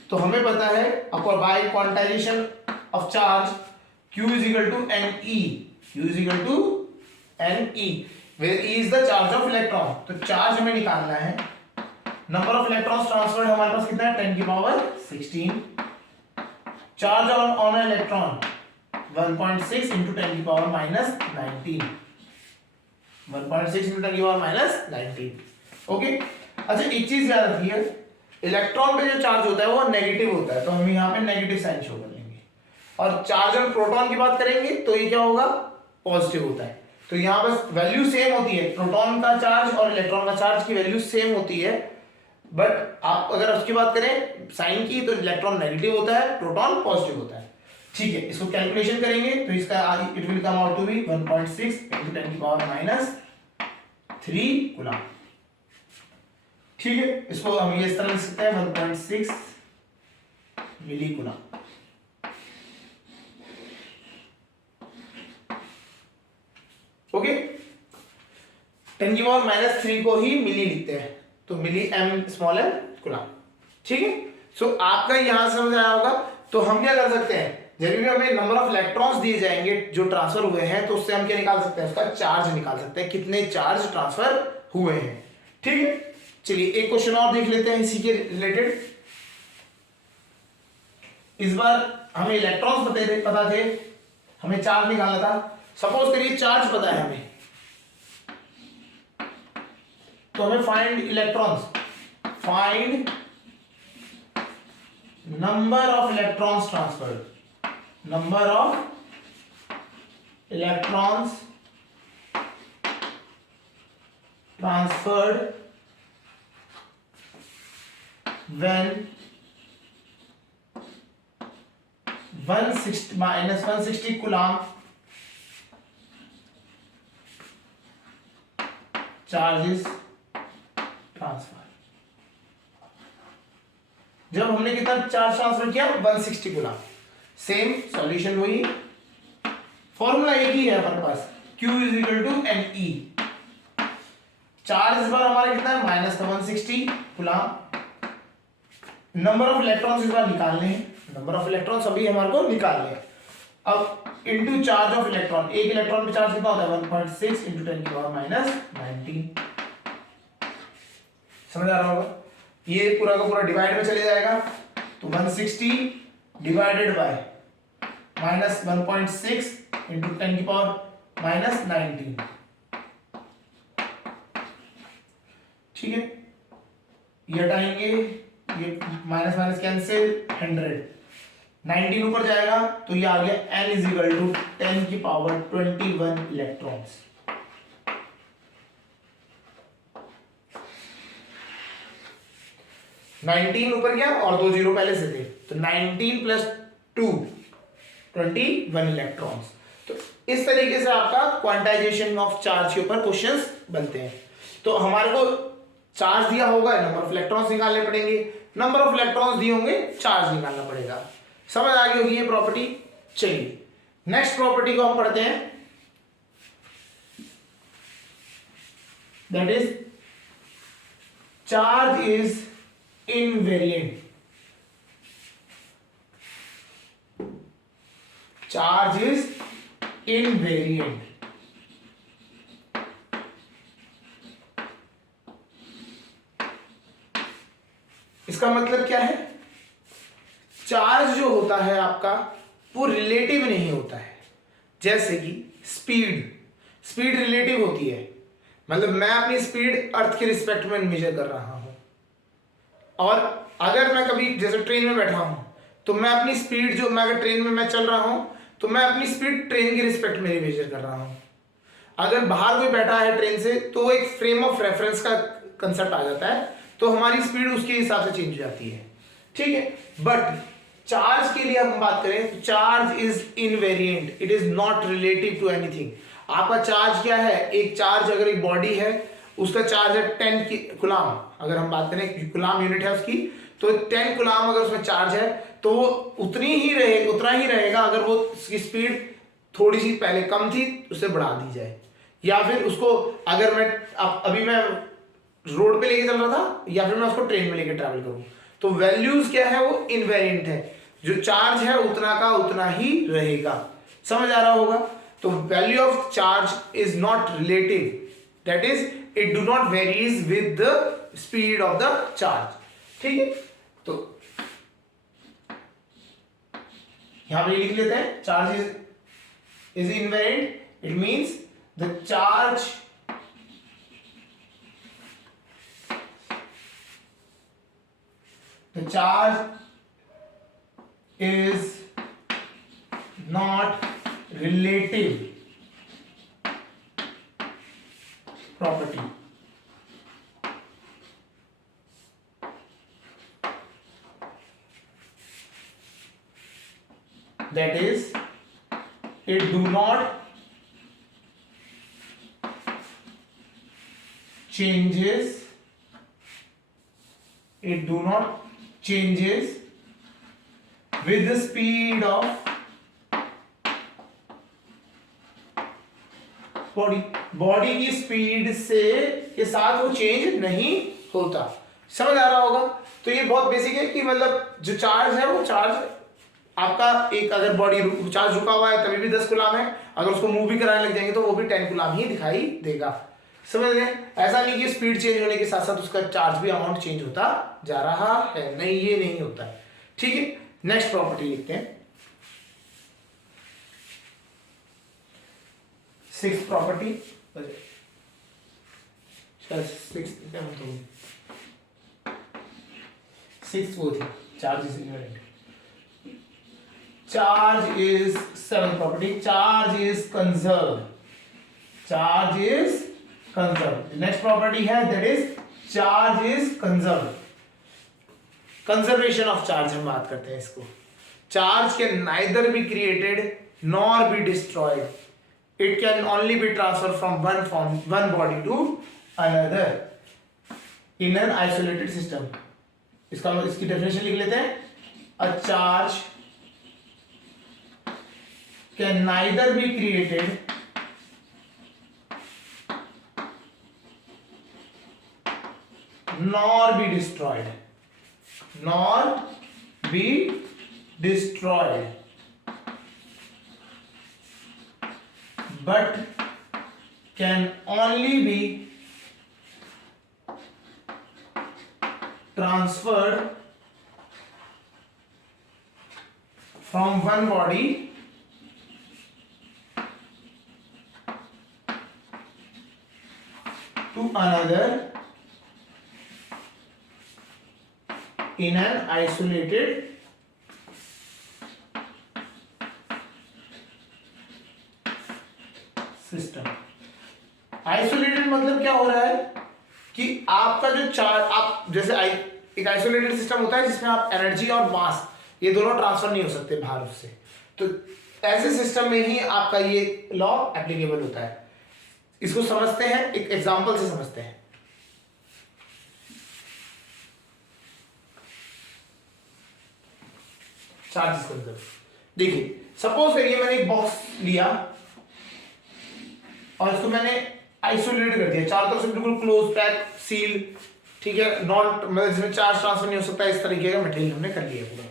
तो हमें पता है by quantization of charge Q is equal to NE. Q is equal to NE where E is the charge of electron. तो चार्ज हमें निकालना है. नंबर ऑफ इलेक्ट्रॉन्स ट्रांसफर्ड हमारे पास कितना है? 10 की power 16. Charge on electron 1.6 into 10 की power minus 19. 1.6 into 10 की पावर माइनस 19. ओके. अच्छा एक चीज याद रखिए, इलेक्ट्रॉन पे जो चार्ज होता है वो नेगेटिव होता है, तो हम यहाँ पे नेगेटिव साइन शो कर लेंगे. और चार्ज ऑन प्रोटॉन की बात करेंगे तो ये क्या होगा? पॉजिटिव होता है. तो यहाँ पर वैल्यू सेम होती है, प्रोटॉन का चार्ज और इलेक्ट्रॉन का चार्ज की वैल्यू सेम होती है. बट आप अगर उसकी बात करें साइन की तो इलेक्ट्रॉन नेगेटिव होता है, प्रोटॉन पॉजिटिव होता है. ठीक है, इसको कैलकुलेशन करेंगे तो इसका it will come out to be 1.6 into 10 की पावर माइनस 3 कूलम. ठीक है, इसको हम ये इस तरह लिख सकते हैं 1.6 मिली कूलम. ओके. 10 की पावर माइनस 3 को ही मिली लिखते हैं, तो मिली एम स्मॉल एम कूलम. ठीक है, सो आपका यहां समझ आया होगा. तो हम क्या कर सकते हैं, जब भी हमें नंबर ऑफ इलेक्ट्रॉन्स दिए जाएंगे जो ट्रांसफर हुए हैं तो उससे हम क्या निकाल सकते हैं? उसका चार्ज निकाल सकते हैं, कितने चार्ज ट्रांसफर हुए हैं. ठीक है, चलिए एक क्वेश्चन और देख लेते हैं इसी के रिलेटेड. इस बार हमें इलेक्ट्रॉन्स पता थे, हमें चार्ज निकालना था. सपोज करिए चार्ज पता है हमें, तो हमें find electrons, find number of electrons transferred, number of electrons transferred when 160 minus 160 coulomb charges transfer. जब हमने कितना चार्ज ट्रांसफर किया 160 कूलम। सेम सॉल्यूशन वही, फॉर्मूला एक ही है हमारे पास, Q is equal to NE। Charge इस बार हमारा कितना है minus 160 coulomb. Number of electrons इस बार निकालने हैं, नंबर ऑफ इलेक्ट्रॉन्स अभी हमारे को निकालने हैं। अब इनटू चार्ज ऑफ इलेक्ट्रॉन, एक इलेक्ट्रॉन पे चार्ज कितना होता है 1.6 इंटू 10 की पावर माइनस 19। समझ आ रहा होगा? ये पूरा का पूरा डिवाइड में चले जाएगा, तो 160 डिवाइडेड बाय माइनस 1.6 इंटू 10 की पावर माइनस 19। ठीक है, ये हटाएंगे, ये माइनस माइनस कैंसिल, 100 19 ऊपर जाएगा तो ये आ गया n इज इक्वल टू 10 की पावर 21 इलेक्ट्रॉन्स। नाइनटीन ऊपर गया और 2 जीरो पहले से थे, तो 19 प्लस 2 21 इलेक्ट्रॉन्स। तो इस तरीके से आपका क्वांटाइजेशन ऑफ चार्ज के ऊपर क्वेश्चंस बनते हैं। तो हमारे को चार्ज दिया होगा, नंबर ऑफ इलेक्ट्रॉन्स निकालने पड़ेंगे, नंबर ऑफ इलेक्ट्रॉन्स दिए होंगे, चार्ज निकालना पड़ेगा। समझ आ गई होगी ये प्रॉपर्टी। चलिए नेक्स्ट प्रॉपर्टी को हम पढ़ते हैं, that is charge is invariant. Charge is invariant. इसका मतलब क्या है? चार्ज जो होता है आपका वो रिलेटिव नहीं होता है। जैसे कि स्पीड रिलेटिव होती है, मतलब मैं अपनी स्पीड अर्थ के रिस्पेक्ट में मेजर कर रहा हूं, और अगर मैं कभी जैसे ट्रेन में बैठा हूं तो मैं अपनी स्पीड जो मैं अगर ट्रेन में मैं चल रहा हूं तो मैं अपनी स्पीड ट्रेन के रिस्पेक्ट में मेजर कर रहा हूं। अगर बाहर कोई बैठा है ट्रेन से तो वो एक फ्रेम ऑफ रेफरेंस का कंसेप्ट आ जाता है, तो हमारी स्पीड उसके हिसाब से चेंज हो जाती है। ठीक है, बट चार्ज के लिए हम बात करें तो charge is invariant, it is not relative to anything. आपका चार्ज क्या है? एक चार्ज अगर एक बॉडी है उसका चार्ज है 10 कूलम, अगर हम बात करें कूलम यूनिट है उसकी, तो 10 कूलम अगर उसमें चार्ज है तो वो उतना ही रहेगा अगर वो उसकी स्पीड थोड़ी सी पहले कम थी उसे बढ़ा दी जाए, या फिर उसको अगर मैं अभी मैं रोड पे लेके चल रहा था या फिर मैं उसको ट्रेन में लेके ट्रैवल करूं, तो वैल्यूज क्या है? वो इनवेरिएंट है, जो चार्ज है उतना का उतना ही रहेगा। समझ आ रहा होगा? तो value of charge is not relative, that is it do not varies with the speed of the charge. ठीक है, तो यहां पे लिख लेते हैं charge is invariant, it means the charge is not relative property. That is, it do not changes with the speed of body की speed से के साथ वो चेंज नहीं होता। समझ आ रहा होगा? तो ये बहुत बेसिक है कि मतलब जो चार्ज है वो चार्ज आपका एक अगर बॉडी चार्ज रुका हुआ है तभी भी 10 कूलम है, अगर उसको मूव भी कराने लग जाएंगे तो वो भी 10 कूलम ही दिखाई देगा। समझ रहे हैं? ऐसा नहीं कि स्पीड चेंज होने के साथ साथ उसका चार्ज भी अमाउंट चेंज होता जा रहा है, नहीं, ये नहीं होता है। ठीक है, नेक्स्ट प्रॉपर्टी लिखते हैं, 6th प्रॉपर्टी। 6th वो थी charge is invariant. Charge is 7th property, charge is conserve. Charge is conserve. Next property है that is charge is conserve. Conservation of charge हम बात करते हैं इसको। charge can neither be created nor be destroyed. It can only be transferred from one body to another in an isolated system. इसकी definition लिख लेते हैं. A charge can neither be created nor be destroyed. Nor be destroyed. But can only be transferred from one body to another in an isolated system. Isolated मतलब क्या हो रहा है कि आपका जो चार्ज, आप जैसे एक आइसोलेटेड सिस्टम होता है जिसमें आप एनर्जी और मास ये दोनों ट्रांसफर नहीं हो सकते बाहर उससे, तो ऐसे सिस्टम में ही आपका ये लॉ एप्लीकेबल होता है. इसको समझते हैं, एक एग्जांपल से समझते हैं. चार्जेस को देखिए, सपोज करिए मैंने एक बॉक्स लिया और इसको मैंने आइसोलेट कर दिया, चारों तरफ से बिल्कुल क्लोज पैक सील, ठीक है, नॉन मतलब जिसमें चार्ज ट्रांसफर नहीं हो सकता, इस तरीके का मटेरियल हमने कर लिया पूरा.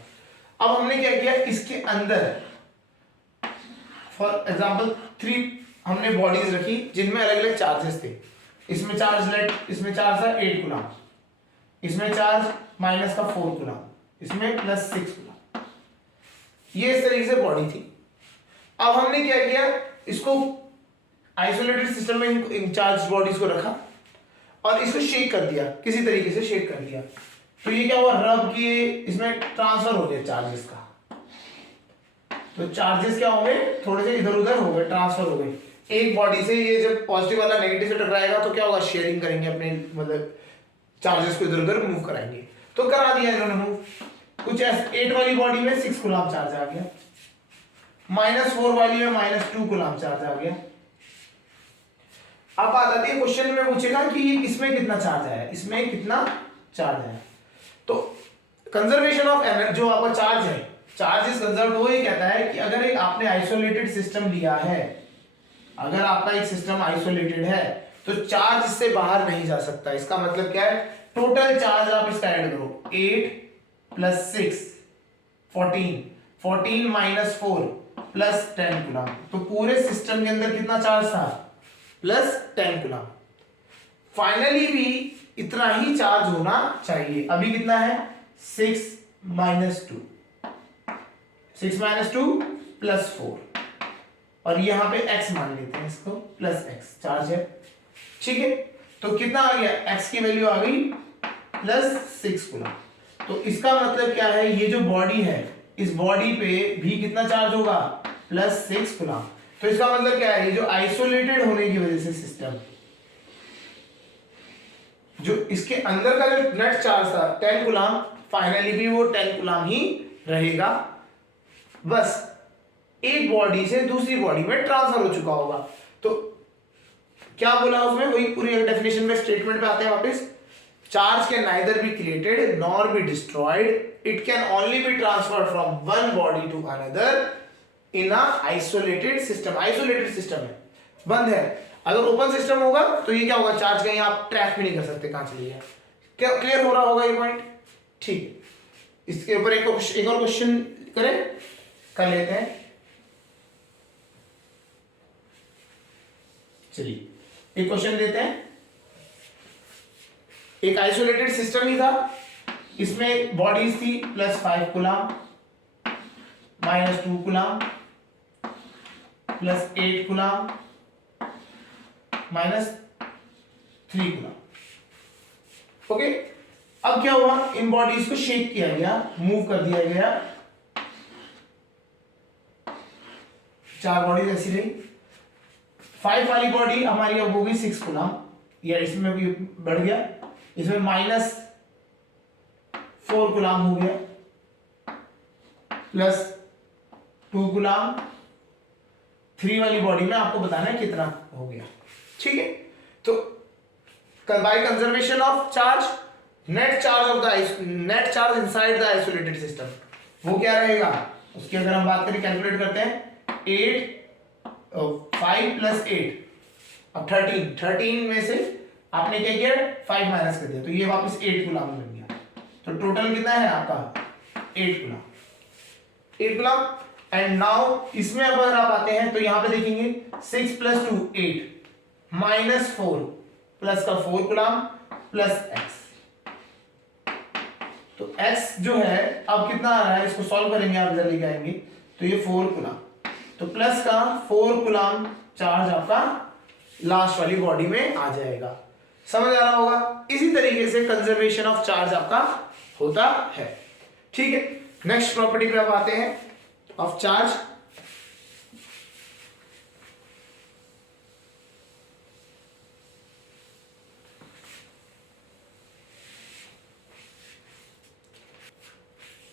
अब हमने क्या किया, इसके अंदर फॉर एग्जांपल 3 हमने बॉडीज रखी जिनमें अलग अलग चार्जेस थे. इसमें चार्ज लेट, इसमें चार्ज था 8 कूलम, इसमें चार्ज माइनस का 4 कूलम, इसमें प्लस 6 कूलम. ये इस तरीके से बॉडी थी. अब हमने क्या किया, इसको आइसोलेटेड सिस्टम में इन चार्ज बॉडीज को रखा और इसको शेक कर दिया, किसी तरीके से शेक कर दिया. तो ये क्या हुआ, रब किए, इसमें ट्रांसफर हो गया चार्जेस का. तो चार्जेस क्या हो गए, थोड़े से इधर उधर हो गए, ट्रांसफर हो गए. एक बॉडी से ये जब पॉजिटिव वाला नेगेटिव से टकराएगा तो क्या होगा, शेयरिंग करेंगे अपने, मतलब चार्जेस को इधर उधर मूव कराएंगे. तो करा दिया इन्होंने मूव. कुछ 8 वाली बॉडी में 6 कूलम चार्ज आ गया, -4 वाली में -2 कूलम चार्ज आ गया. अब बात आती है, क्वेश्चन में पूछेगा कि इसमें कितना चार्ज है, इसमें कितना चार्ज है. तो कंजर्वेशन ऑफ एनर्जी, जो आपका चार्ज है, चार्ज इज कंजर्व्ड, वो ये कहता है कि अगर एक आपने आइसोलेटेड सिस्टम लिया है, अगर आपका एक सिस्टम आइसोलेटेड है तो चार्ज इससे बाहर नहीं जा सकता. इसका मतलब क्या है, टोटल चार्ज आप इसका ऐड करो, 8 + 6 14, 14 - 4 + 10 कूलम. तो पूरे सिस्टम के अंदर कितना चार्ज था, +10 कूलम. फाइनली भी इतना ही चार्ज होना चाहिए. अभी कितना है, 6 - 2, 6 - 2 + 4, और यहां पे x मान लेते हैं, इसको +x चार्ज है, ठीक है. तो कितना आ गया, x की वैल्यू आ गई +6 कूलम. तो इसका मतलब क्या है, ये जो बॉडी है, इस बॉडी पे भी कितना चार्ज होगा, +6 कूलम. तो इसका मतलब क्या है, ये जो आइसोलेटेड होने की वजह से सिस्टम, जो इसके अंदर का जो नेट चार्ज था 10 कूलम, फाइनली भी वो 10 कूलम ही रहेगा. बस एक बॉडी से दूसरी बॉडी में ट्रांसफर हो चुका होगा. तो क्या बोला उसमें, वही पूरी डेफिनेशन में, स्टेटमेंट पे आते हैं वापस. Charge can neither be created nor be destroyed, it can only be transferred from one body to another in a isolated system. Isolated system है, बंद है. अगर ओपन सिस्टम होगा तो ये क्या होगा, चार्ज कहीं आप ट्रैक भी नहीं कर सकते कहां चली है. क्या क्लियर हो रहा होगा ये पॉइंट, ठीक है. इसके ऊपर एक और क्वेश्चन करें, कर लेते हैं. चलिए एक क्वेश्चन लेते हैं. एक आइसोलेटेड सिस्टम ही था, इसमें बॉडीज थी +5 coulomb, -2 coulomb, +8 coulomb, -3 coulomb. Okay. अब क्या हुआ, इन बॉडीज को शेक किया गया, मूव कर दिया गया. 4 बॉडीज ऐसी रही. 5 वाली बॉडी हमारी अब होगी 6 कूलम, या इसमें भी बढ़ गया, इसमें -4 कूलम हो गया, प्लस 2 गुलाम, 3 वाली बॉडी में आपको बताना है कितना हो गया। ठीक है, तो by conservation of charge, net charge inside the isolated system वो क्या रहेगा, उसकी अगर हम बात करें कैलकुलेट करते हैं 5 प्लस 8, अब 13 में से आपने क्या किया 5 माइनस कर दिया, तो ये वापस 8 गुलाम बन गया। तो टोटल कितना है आपका 8 गुलाम। एंड नाउ इसमें अगर आप आते हैं तो यहां पे देखेंगे 6 प्लस 2 8 माइनस 4 प्लस का 4 गुलाम प्लस x, तो x जो है अब कितना आ रहा है, इसको सॉल्व करेंगे आप इधर लेके आएंगे तो ये 4 गुलाम, तो प्लस का 4 गुलाम चार्ज आपका लास्ट वाली बॉडी में आ जाएगा। समझ आ रहा होगा, इसी तरीके से कंजर्वेशन ऑफ चार्ज आपका होता है। ठीक है, नेक्स्ट प्रॉपर्टी पे आप आते हैं of charge.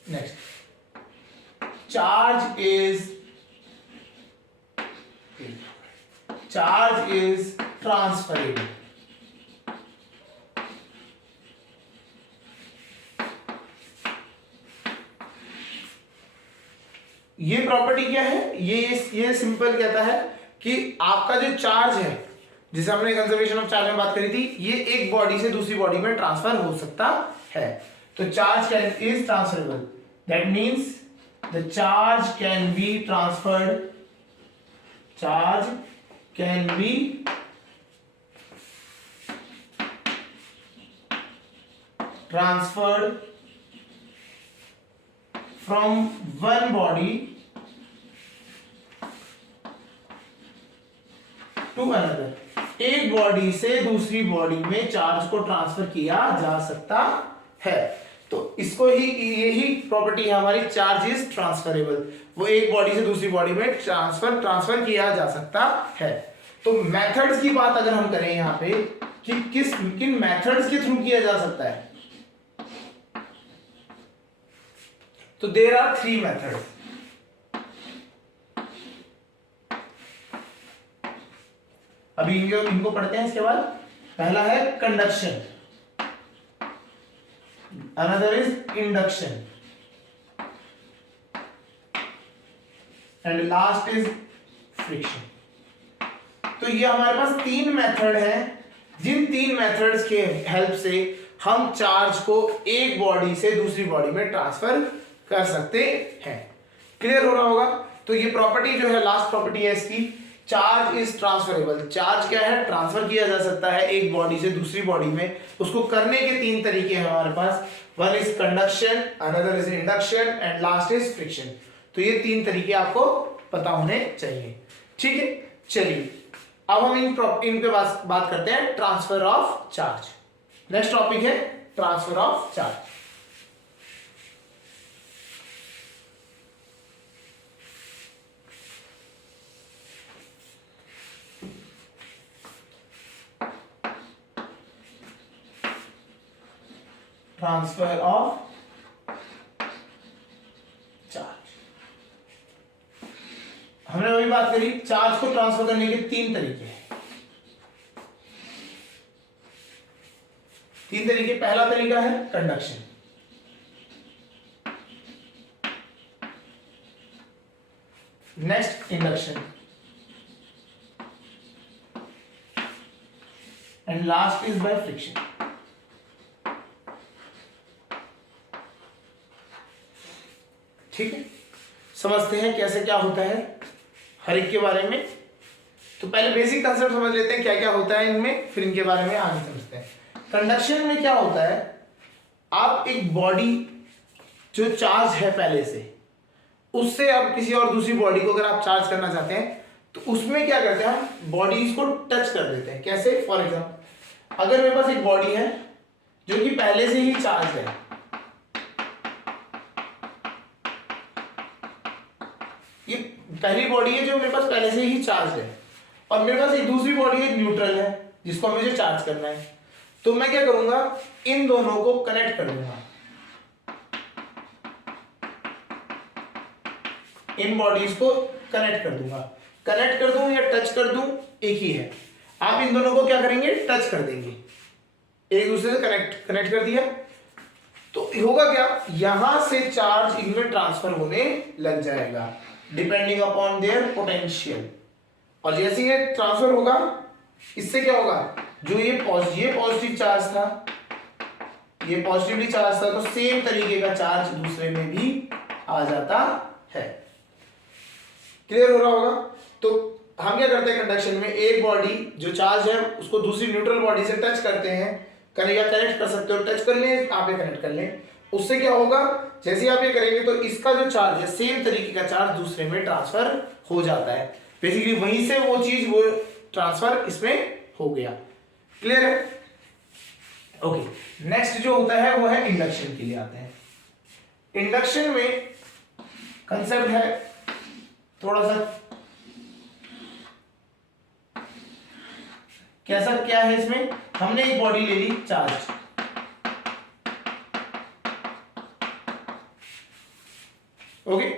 Next, charge is transferable. ये प्रॉपर्टी क्या है, ये सिंपल कहता है कि आपका जो चार्ज है, जिसे हमने कंजर्वेशन ऑफ चार्ज में बात करी थी, ये एक बॉडी से दूसरी बॉडी में ट्रांसफर हो सकता है। तो charge is transferable, that means the charge can be transferred, from one body to another, एक बॉडी से दूसरी बॉडी में चार्ज को ट्रांसफर किया जा सकता है। तो इसको ही, यही प्रॉपर्टी है हमारी, चार्ज इज ट्रांसफरेबल, वो एक बॉडी से दूसरी बॉडी में ट्रांसफर किया जा सकता है। तो मेथड्स की बात अगर हम करें यहां पे कि किन मेथड्स के थ्रू किया जा सकता है, तो देयर आर 3 मेथड्स। अभी इनको पढ़ते हैं। इसके बाद पहला है conduction, another is induction and last is friction. तो ये हमारे पास 3 मेथड है, जिन 3 मेथड्स के हेल्प से हम चार्ज को एक बॉडी से दूसरी बॉडी में ट्रांसफर कर सकते हैं। क्लियर हो रहा होगा। तो ये प्रॉपर्टी जो है, लास्ट प्रॉपर्टी है इसकी, चार्ज इज ट्रांसफरेबल। चार्ज क्या है, ट्रांसफर किया जा सकता है एक बॉडी से दूसरी बॉडी में। उसको करने के 3 तरीके हैं हमारे पास, one is conduction, another is induction and last is friction. तो ये 3 तरीके आपको पता होने चाहिए। ठीक है, चलिए अब हम इन पे बात करते हैं, transfer of charge. Next topic है transfer of charge. Transfer of charge, हमने वही बात करी, चार्ज को ट्रांसफर करने के 3 तरीके हैं। 3 तरीके, पहला तरीका है conduction, next induction and last is by friction. ठीक है, समझते हैं कैसे क्या होता है हर एक के बारे में। तो पहले बेसिक कंसेप्ट समझ लेते हैं क्या क्या होता है इनमें, फिर इनके बारे में आगे समझते हैं। कंडक्शन में क्या होता है, आप एक बॉडी जो चार्ज है पहले से, उससे अब किसी और दूसरी बॉडी को अगर आप चार्ज करना चाहते हैं तो उसमें क्या करते हैं, हम बॉडीज को टच कर देते हैं। कैसे, फॉर एग्जाम्पल अगर मेरे पास एक बॉडी है जो कि पहले से ही चार्ज है, ये पहली बॉडी है जो मेरे पास पहले से ही चार्ज है, और मेरे पास एक दूसरी बॉडी है न्यूट्रल है जिसको मुझे चार्ज करना है। तो मैं क्या करूंगा, इन दोनों को कनेक्ट कर दूंगा। इन बॉडीज को कनेक्ट कर दूंगा। कनेक्ट कर दूं या टच कर दूं एक ही है। आप इन दोनों को क्या करेंगे, टच कर देंगे, एक दूसरे से कनेक्ट कर दिया तो होगा क्या, यहां से चार्ज इनमें ट्रांसफर होने लग जाएगा डिपेंडिंग अपॉन देयर पोटेंशियल। और जैसे ये ट्रांसफर होगा इससे क्या होगा, जो ये पॉजिटिव चार्ज था, ये पॉजिटिवली चार्ज था, तो सेम तरीके का चार्ज दूसरे में भी आ जाता है। क्लियर हो रहा होगा। तो हम क्या करते हैं कंडक्शन में, एक बॉडी जो चार्ज है उसको दूसरी न्यूट्रल बॉडी से टच करते हैं, या कनेक्ट कर सकते हो, टच कर लें आप ये कनेक्ट कर लें, उससे क्या होगा, जैसे आप ये करेंगे तो इसका जो चार्ज है सेम तरीके का चार्ज दूसरे में ट्रांसफर हो जाता है। बेसिकली वहीं से वो चीज वो ट्रांसफर इसमें हो गया। क्लियर है। ओके, नेक्स्ट जो होता है वो है इंडक्शन के लिए आते हैं। इंडक्शन में कंसेप्ट है थोड़ा सा कैसा, क्या है इसमें, हमने एक बॉडी ले ली चार्ज, ओके,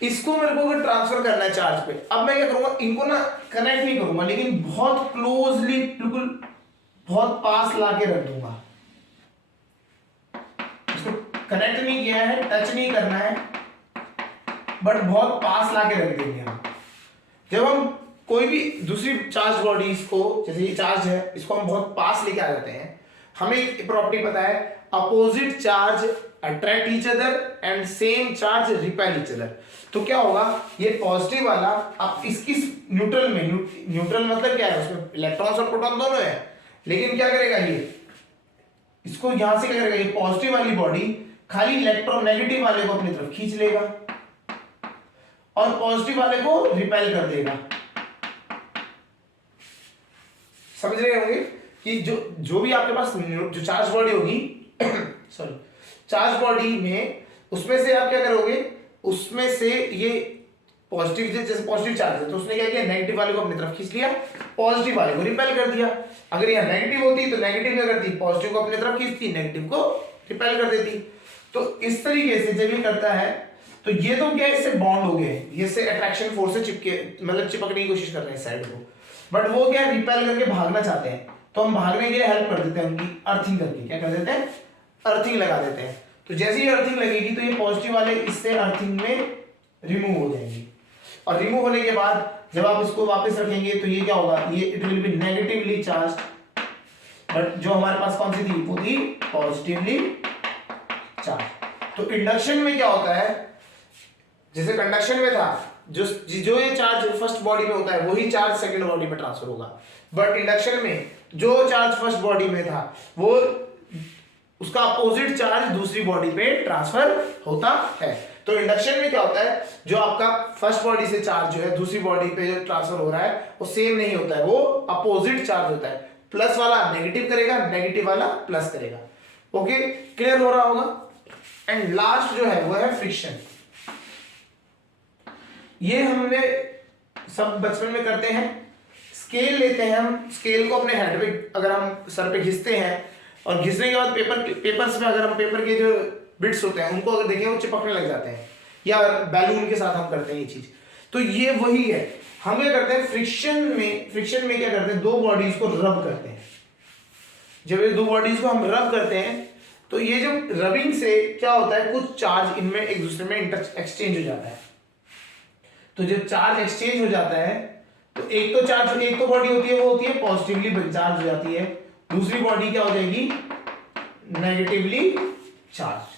इसको मेरे को अगर ट्रांसफर करना है चार्ज पे, अब मैं क्या करूंगा, इनको ना कनेक्ट नहीं करूंगा लेकिन बहुत क्लोजली, बिल्कुल बहुत पास लाके रख दूंगा। इसको कनेक्ट नहीं किया है, टच नहीं करना है, बट बहुत पास लाके रख देंगे हम। जब हम कोई भी दूसरी चार्ज बॉडीज को, जैसे ये चार्ज है, इसको हम बहुत पास लेके आ जाते हैं, हमें एक प्रॉपर्टी पता है, opposite charge attract each other and same charge repel each other. तो क्या होगा, ये पॉजिटिव वाला आप इसकी न्यूट्रल में, न्यूट्रल मतलब क्या है, उसमें इलेक्ट्रॉन्स और प्रोटॉन दोनों है, लेकिन क्या करेगा ये, इसको यहां से क्या करेगा, ये पॉजिटिव वाली बॉडी खाली इलेक्ट्रॉन नेगेटिव वाले को अपनी तरफ खींच लेगा और पॉजिटिव वाले को रिपेल कर देगा। समझ रहे होंगे कि जो भी आपके पास जो चार्ज बॉडी होगी सॉरी, चार्ज बॉडी में, उसमें से आप क्या करोगे, उसमें से ये पॉजिटिव, जैसे पॉजिटिव चार्ज है तो उसने क्या किया, नेगेटिव वाले को अपनी तरफ खींच लिया, पॉजिटिव वाले को रिपेल कर दिया। अगर यह नेगेटिव होती तो नेगेटिव क्या करती, पॉजिटिव को अपनी तरफ खींचती, नेगेटिव को रिपेल कर देती। तो इस तरीके से जब ये करता है तो ये तो क्या, इससे बॉन्ड हो गए, ये से अट्रैक्शन फोर्स से चिपके, मतलब चिपकने की कोशिश कर रहे हैं साइड को, बट वो क्या रिपेल करके भागना चाहते हैं, तो हम भागने के लिए हेल्प कर देते हैं उनकी, अर्थिंग करके क्या कर देते हैं, अर्थिंग लगा देते हैं। तो जैसे ही अर्थिंग लगेगी तो ये पॉजिटिव वाले इससे अर्थिंग में रिमूव हो जाएंगे, और रिमूव होने के बाद जब आप इसको वापस रखेंगे तो ये क्या होगा, ये it will B negatively charge, but जो हमारे पास कौन सी थी, वो थी पॉजिटिवली चार्ज। तो इंडक्शन में क्या होता है, जैसे कंडक्शन में था, जो ये चार्ज फर्स्ट बॉडी में होता है वही चार्ज सेकंड बॉडी में ट्रांसफर होगा, बट इंडक्शन में जो चार्ज फर्स्ट बॉडी में था वो उसका अपोजिट चार्ज दूसरी बॉडी पे ट्रांसफर होता है। तो इंडक्शन में क्या होता है, जो आपका फर्स्ट बॉडी से चार्ज जो है दूसरी बॉडी पे जो ट्रांसफर हो रहा है वो सेम नहीं होता है, वो अपोजिट चार्ज होता है, प्लस वाला नेगेटिव करेगा, नेगेटिव वाला प्लस करेगा। ओके, क्लियर हो रहा होगा। एंड लास्ट जो है वो है फ्रिक्शन। ये हमने सब बचपन में करते हैं, स्केल लेते हैं हम, स्केल को अपने हेड पे अगर हम सर पे घिसते हैं और घिसने के बाद पेपर्स में अगर हम पेपर के जो बिट्स होते हैं उनको अगर देखें वो चिपकने लग जाते हैं, या बैलून के साथ हम करते हैं ये चीज। तो ये वही है, हम क्या करते हैं फ्रिक्शन में क्या करते हैं, दो बॉडीज को रब करते हैं। जब ये दो बॉडीज को हम रब करते हैं तो ये जो रबिंग से क्या होता है, कुछ चार्ज इनमें एक दूसरे में एक्सचेंज हो जाता है। तो जब चार्ज एक्सचेंज हो जाता है तो एक तो बॉडी होती है वो होती है पॉजिटिवली चार्ज हो जाती है, दूसरी बॉडी क्या हो जाएगी, नेगेटिवली चार्ज।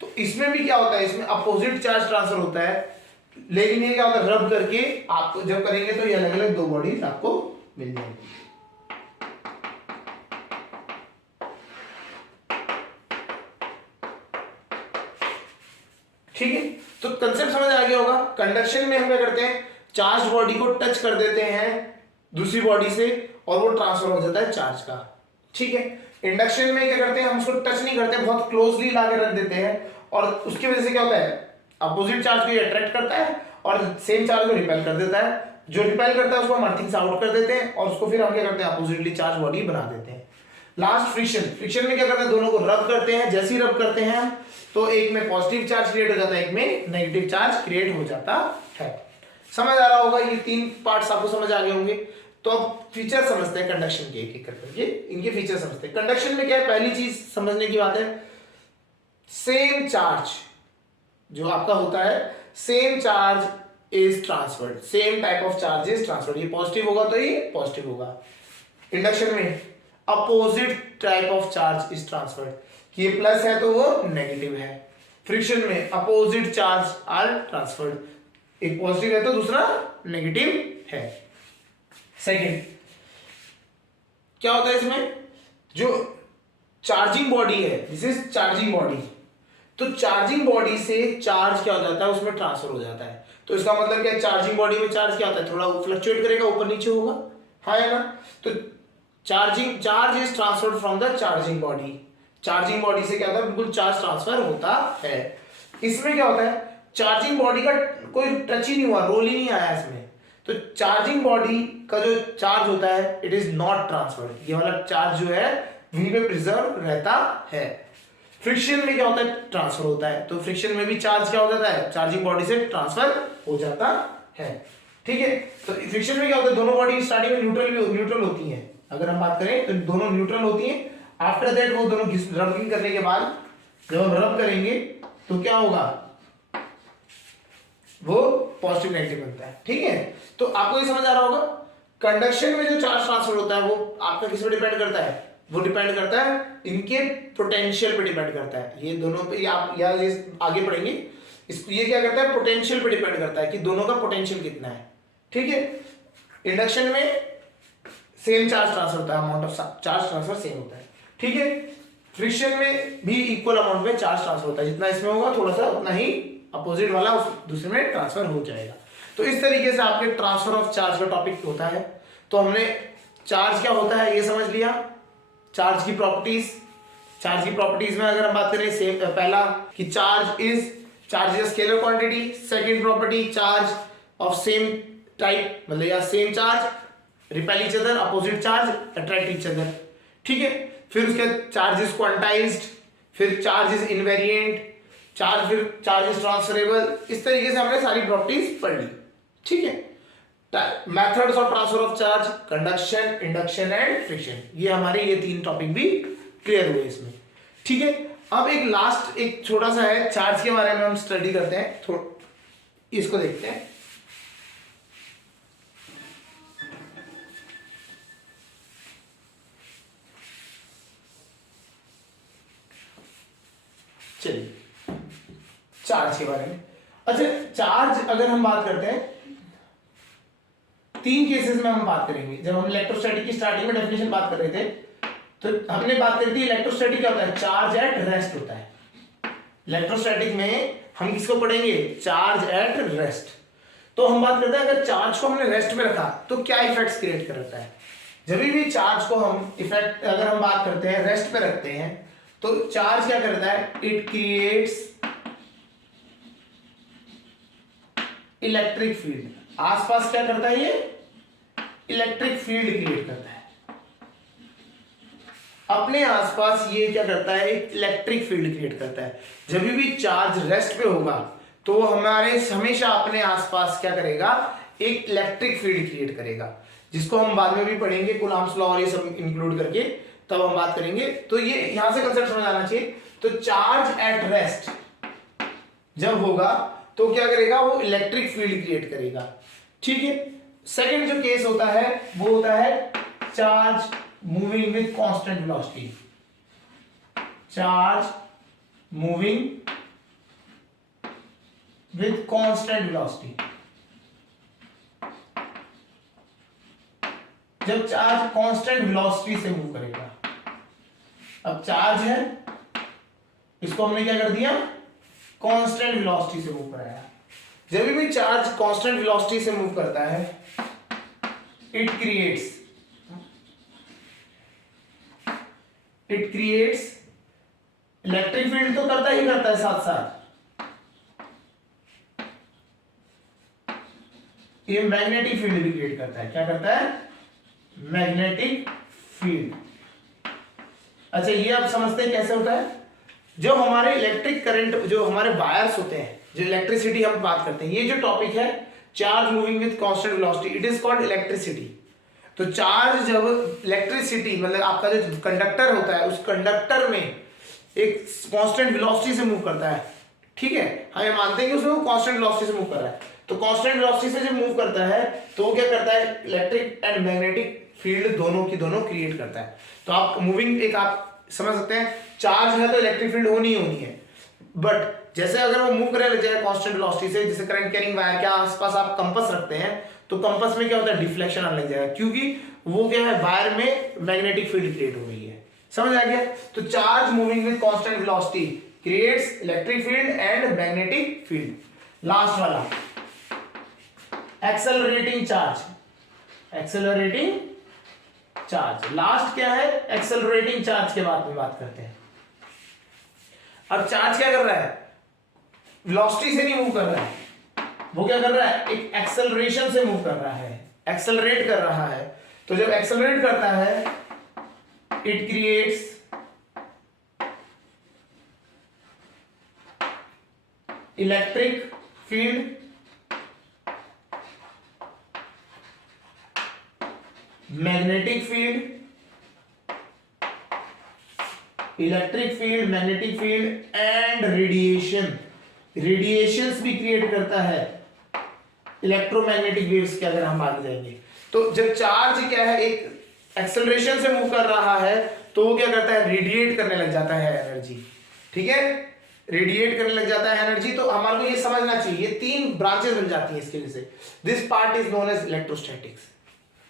तो इसमें भी क्या होता है, इसमें अपोजिट चार्ज ट्रांसफर होता है, लेकिन ये क्या होता है, रब करके आपको जब करेंगे तो ये अलग अलग दो बॉडीज आपको मिल जाएंगी। ठीक है, तो कंसेप्ट समझ आ गया होगा। कंडक्शन में हम क्या करते हैं, चार्ज बॉडी को टच कर देते हैं दूसरी बॉडी से और वो ट्रांसफर हो जाता है चार्ज का। ठीक है, इंडक्शन में क्या करते हैं, हम उसको टच नहीं करते, बहुत क्लोजली लाके रख देते हैं, और उसकी वजह से क्या होता है, अपोजिट चार्ज को ये अट्रैक्ट करता है और सेम चार्ज को रिपेल कर देता है। जो रिपेल करता है उसको हम अर्थिंग से आउट कर देते हैं और उसको फिर हम क्या करते हैं, अपोजिटली चार्ज बॉडी बना देते हैं। लास्ट फ्रिक्शन, फ्रिक्शन में क्या करते हैं, दोनों को रब करते हैं, जैसे ही रब करते हैं तो एक में पॉजिटिव चार्ज क्रिएट हो जाता है, एक में नेगेटिव चार्ज क्रिएट हो जाता है। समझ आ रहा होगा, ये तीन पार्ट्स आपको समझ आ गए होंगे। तो अब फीचर समझते हैं कंडक्शन के, एक एक करके इनके फीचर समझते हैं। कंडक्शन में क्या है, पहली चीज समझने की बात है, सेम चार्ज जो आपका होता है, same charge is transferred, same type of charge is transferred. ये पॉजिटिव होगा तो ये पॉजिटिव होगा। इंडक्शन में opposite type of charge is transferred, ये प्लस है तो वो नेगेटिव है। फ्रिक्शन में अपोजिट चार्ज आर ट्रांसफर्ड, एक पॉजिटिव है तो दूसरा नेगेटिव है। सेकंड क्या होता है इसमें, जो चार्जिंग बॉडी है, दिस इज चार्जिंग बॉडी, तो चार्जिंग बॉडी से चार्ज क्या हो जाता है, उसमें ट्रांसफर हो जाता है। तो इसका मतलब क्या है, चार्जिंग बॉडी में चार्ज क्या होता है, थोड़ा फ्लक्चुएट करेगा, ऊपर नीचे होगा, हाँ है ना। तो charge is transferred from the charging body, charging body से क्या होता है, बिल्कुल चार्ज ट्रांसफर होता है। इसमें क्या होता है, चार्जिंग बॉडी का कोई टच ही नहीं हुआ, रोल ही नहीं आया इसमें, तो चार्जिंग बॉडी का जो चार्ज होता है इट इज नॉट ट्रांसफर्ड, ये वाला चार्ज जो है वहीं पे प्रिजर्व रहता है। फ्रिक्शन में क्या होता है, ट्रांसफर होता है, तो फ्रिक्शन में भी चार्ज क्या हो जाता है, चार्जिंग बॉडी से ट्रांसफर हो जाता है। ठीक है, तो फ्रिक्शन में क्या होता है, दोनों बॉडी स्टार्टिंग में न्यूट्रल होती हैं, अगर हम बात करें तो दोनों न्यूट्रल होती हैं। आफ्टर दैट वो दोनों रबिंग करने के बाद जब हम रब करेंगे तो क्या होगा, वो पॉजिटिव नेगेटिव बनता है। ठीक है, तो आपको ये समझ आ रहा होगा, कंडक्शन में जो चार्ज ट्रांसफर होता है वो आपका किस पे डिपेंड करता है, वो डिपेंड करता है इनके पोटेंशियल पे डिपेंड करता है। ये दोनों पे आप या ये आगे पढ़ेंगे, ये क्या करता है, पोटेंशियल पे डिपेंड करता है कि दोनों का पोटेंशियल कितना है। ठीक है, इंडक्शन में सेम चार्ज ट्रांसफर होता है, amount of charge transfer same होता है। ठीक है, फ्रिक्शन में भी इक्वल अमाउंट में चार्ज ट्रांसफर होता है, जितना इसमें होगा थोड़ा सा उतना ही अपोजिट वाला उस दूसरे में ट्रांसफर हो जाएगा। तो इस तरीके से आपके ट्रांसफर ऑफ चार्ज का टॉपिक होता है। तो हमने चार्ज क्या होता है ये समझ लिया, चार्ज की प्रॉपर्टीज में अगर हम बात करें, सेम पहला कि charge is scalar quantity, second property charge of same type, मतलब या same charge repel each other, opposite charge attract each other. ठीक है, फिर उसके चार्ज इज क्वांटाइज्ड, फिर चार्ज इज इनवेरिएंट, फिर चार्ज इज ट्रांसफरेबल। इस तरीके से हमने सारी प्रॉपर्टीज पढ़ ली। ठीक है, methods of transfer of charge, conduction, induction and friction, ये हमारे ये तीन टॉपिक भी क्लियर हुए इसमें। ठीक है, अब एक लास्ट एक छोटा सा है, चार्ज के बारे में हम स्टडी करते हैं, इसको देखते हैं। चलिए चार्ज के बारे में। अच्छा, चार्ज अगर हम बात करते हैं, तीन केसेस में हम बात करेंगे। जब हम इलेक्ट्रोस्टैटिक की स्टार्टिंग में डेफिनेशन बात कर रहे थे तो हमने बात करी थी इलेक्ट्रोस्टैटिक क्या होता है, चार्ज एट रेस्ट होता है। इलेक्ट्रोस्टैटिक में हम किसको पढ़ेंगे, चार्ज एट रेस्ट। तो हम बात करते हैं अगर चार्ज को हमने रेस्ट में रखा तो क्या इफेक्ट्स क्रिएट करता है। जब भी चार्ज को हम इफेक्ट अगर हम बात करते हैं रेस्ट पे रखते हैं तो चार्ज क्या करता है, इट क्रिएट्स इलेक्ट्रिक फील्ड। आसपास क्या करता है, ये इलेक्ट्रिक फील्ड क्रिएट करता है अपने आसपास। ये क्या करता है, एक इलेक्ट्रिक फील्ड क्रिएट करता है। जब भी चार्ज रेस्ट पे होगा तो हमारे हमेशा अपने आसपास क्या करेगा, एक इलेक्ट्रिक फील्ड क्रिएट करेगा, जिसको हम बाद में भी पढ़ेंगे, कूलॉम्स लॉ और ये सब इंक्लूड करके तब हम बात करेंगे। तो ये यहां से कंसेप्ट समझ आना चाहिए। तो चार्ज एट रेस्ट जब होगा तो क्या करेगा, वो इलेक्ट्रिक फील्ड क्रिएट करेगा। ठीक है, सेकंड जो केस होता है वो होता है charge moving with constant velocity. Charge moving with constant velocity, जब चार्ज कांस्टेंट वेलोसिटी से मूव करेगा। अब चार्ज है, इसको हमने क्या कर दिया, कांस्टेंट वेलोसिटी से मूव कराया। जब भी चार्ज कांस्टेंट वेलोसिटी से मूव करता है इट क्रिएट्स इलेक्ट्रिक फील्ड तो करता ही करता है, साथ साथ ये मैग्नेटिक फील्ड भी क्रिएट करता है। क्या करता है, मैग्नेटिक फील्ड। अच्छा ये आप समझते हैं कैसे होता है? जो हमारे इलेक्ट्रिक करंट, जो हमारे वायर्स होते हैं, जो इलेक्ट्रिसिटी हम बात करते हैं, ये जो टॉपिक है charge moving with constant velocity, it is called electricity. तो चार्ज जब इलेक्ट्रिसिटी मतलब आपका जो कंडक्टर होता है, उस कंडक्टर में एक कांस्टेंट वेलोसिटी से मूव करता है, ठीक है, हम ये मानते हैं कि उसमें वो कांस्टेंट वेलोसिटी से मूव कर रहा है। तो कांस्टेंट वेलोसिटी से जब मूव करता है तो वो क्या करता है, इलेक्ट्रिक एंड मैग्नेटिक फील्ड दोनों की दोनों क्रिएट करता है। तो आप मूविंग, एक आप समझ सकते हैं, चार्ज है तो इलेक्ट्रिक फील्ड होनी ही होनी है, बट जैसे अगर वो मूव करने लग जाए कांस्टेंट वेलोसिटी से, जैसे करंट कैरिंग वायर के आसपास आप कंपास रखते हैं, तो कंपास में क्या होता है, डिफ्लेक्शन आने लग जाएगा, क्योंकि वो क्या है, वायर में मैग्नेटिक फील्ड क्रिएट हो गई है। समझ आ गया? तो charge moving with constant velocity creates electric field and magnetic field. Last वाला accelerating charge, accelerating charge last क्या है, एक्सेलरेटिंग चार्ज के बारे में बात करते हैं। अब चार्ज क्या कर रहा है, वेलोसिटी से नहीं मूव कर रहा है, वो क्या कर रहा है, एक एक्सेलरेशन से मूव कर रहा है, एक्सेलरेट कर रहा है। तो जब एक्सेलरेट करता है it creates electric field, magnetic field, electric field, magnetic field and radiation. Radiations भी क्रिएट करता है, इलेक्ट्रोमैग्नेटिक वेव्स के अगर हम आगे जाएंगे। तो जब चार्ज क्या है, एक एक्सेलरेशन से मूव कर रहा है, तो वो क्या करता है, रेडिएट करने लग जाता है एनर्जी, ठीक है, रेडिएट करने लग जाता है एनर्जी। तो हमारे को ये समझना चाहिए, ये तीन ब्रांचेस बन जाती हैं इसके वजह से। This part is known as electrostatics,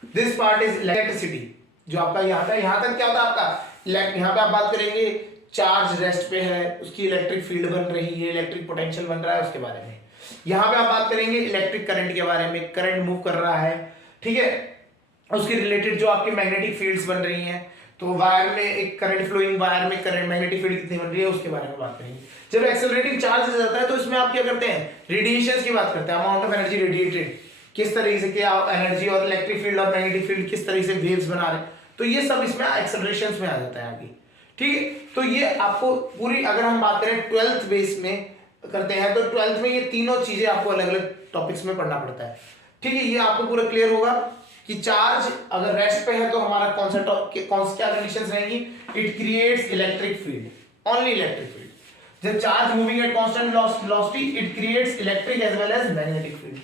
this part is electricity, जो आपका यहाँ पे, यहाँ तक क्या होता है आपका, यहाँ पे आप बात करेंगे चार्ज रेस्ट पे है, उसकी इलेक्ट्रिक फील्ड बन रही है, इलेक्ट्रिक पोटेंशियल बन रहा है, उसके बारे में। यहाँ पे आप बात करेंगे इलेक्ट्रिक करंट के बारे में, करंट मूव कर रहा है, ठीक है, उसके रिलेटेड जो आपकी मैग्नेटिक फील्ड्स बन रही हैं, तो वायर में एक करंट फ्लोइंग वायर में करंट मैग्नेटिक फील्ड कितनी बन रही है, उसके बारे में बात करेंगे। जब एक्सेलरेटिंग चार्ज हो जाता है तो इसमें आप क्या करते हैं, रेडिएशंस की बात करते हैं, अमाउंट ऑफ एनर्जी रेडिएटेड, किस तरीके से क्या एनर्जी और इलेक्ट्रिक फील्ड और मैग्नेटिक फील्ड किस तरीके से वेव्स बना रहे हैं, तो ये सब इसमें एक्सेलरेशंस में आ जाता है आगे, ठीक है। तो ये आपको पूरी, अगर हम बात करें 12th बेस में करते हैं, तो 12th में ये तीनों चीजें आपको अलग अलग टॉपिक्स में पढ़ना पड़ता है, ठीक है। ये आपको पूरा क्लियर होगा कि चार्ज अगर रेस्ट पे है तो हमारा क्या कंडीशंस रहेंगी, it creates electric field, only electric field. जब charge moving at constant velocity it creates electric as well as magnetic field,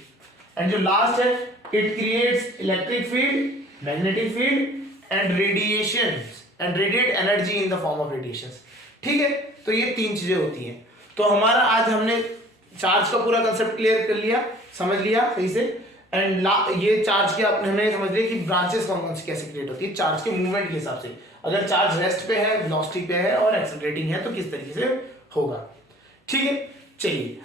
and जो लास्ट है it creates electric field, magnetic field and radiations and radiate energy in the form of radiations, ठीक है। तो ये तीन चीजें होती हैं। तो हमारा आज हमने चार्ज का पूरा कंसेप्ट क्लियर कर लिया, समझ लिया सही से, एंड ये चार्ज के हमने समझ लिया कि ब्रांचेस कौन कौन सी कैसे क्रिएट होती है चार्ज के मूवमेंट के हिसाब से। अगर चार्ज रेस्ट पे है, वेलोसिटी पे है और एक्सेलरेटिंग है तो किस तरीके से होगा, ठीक है। चलिए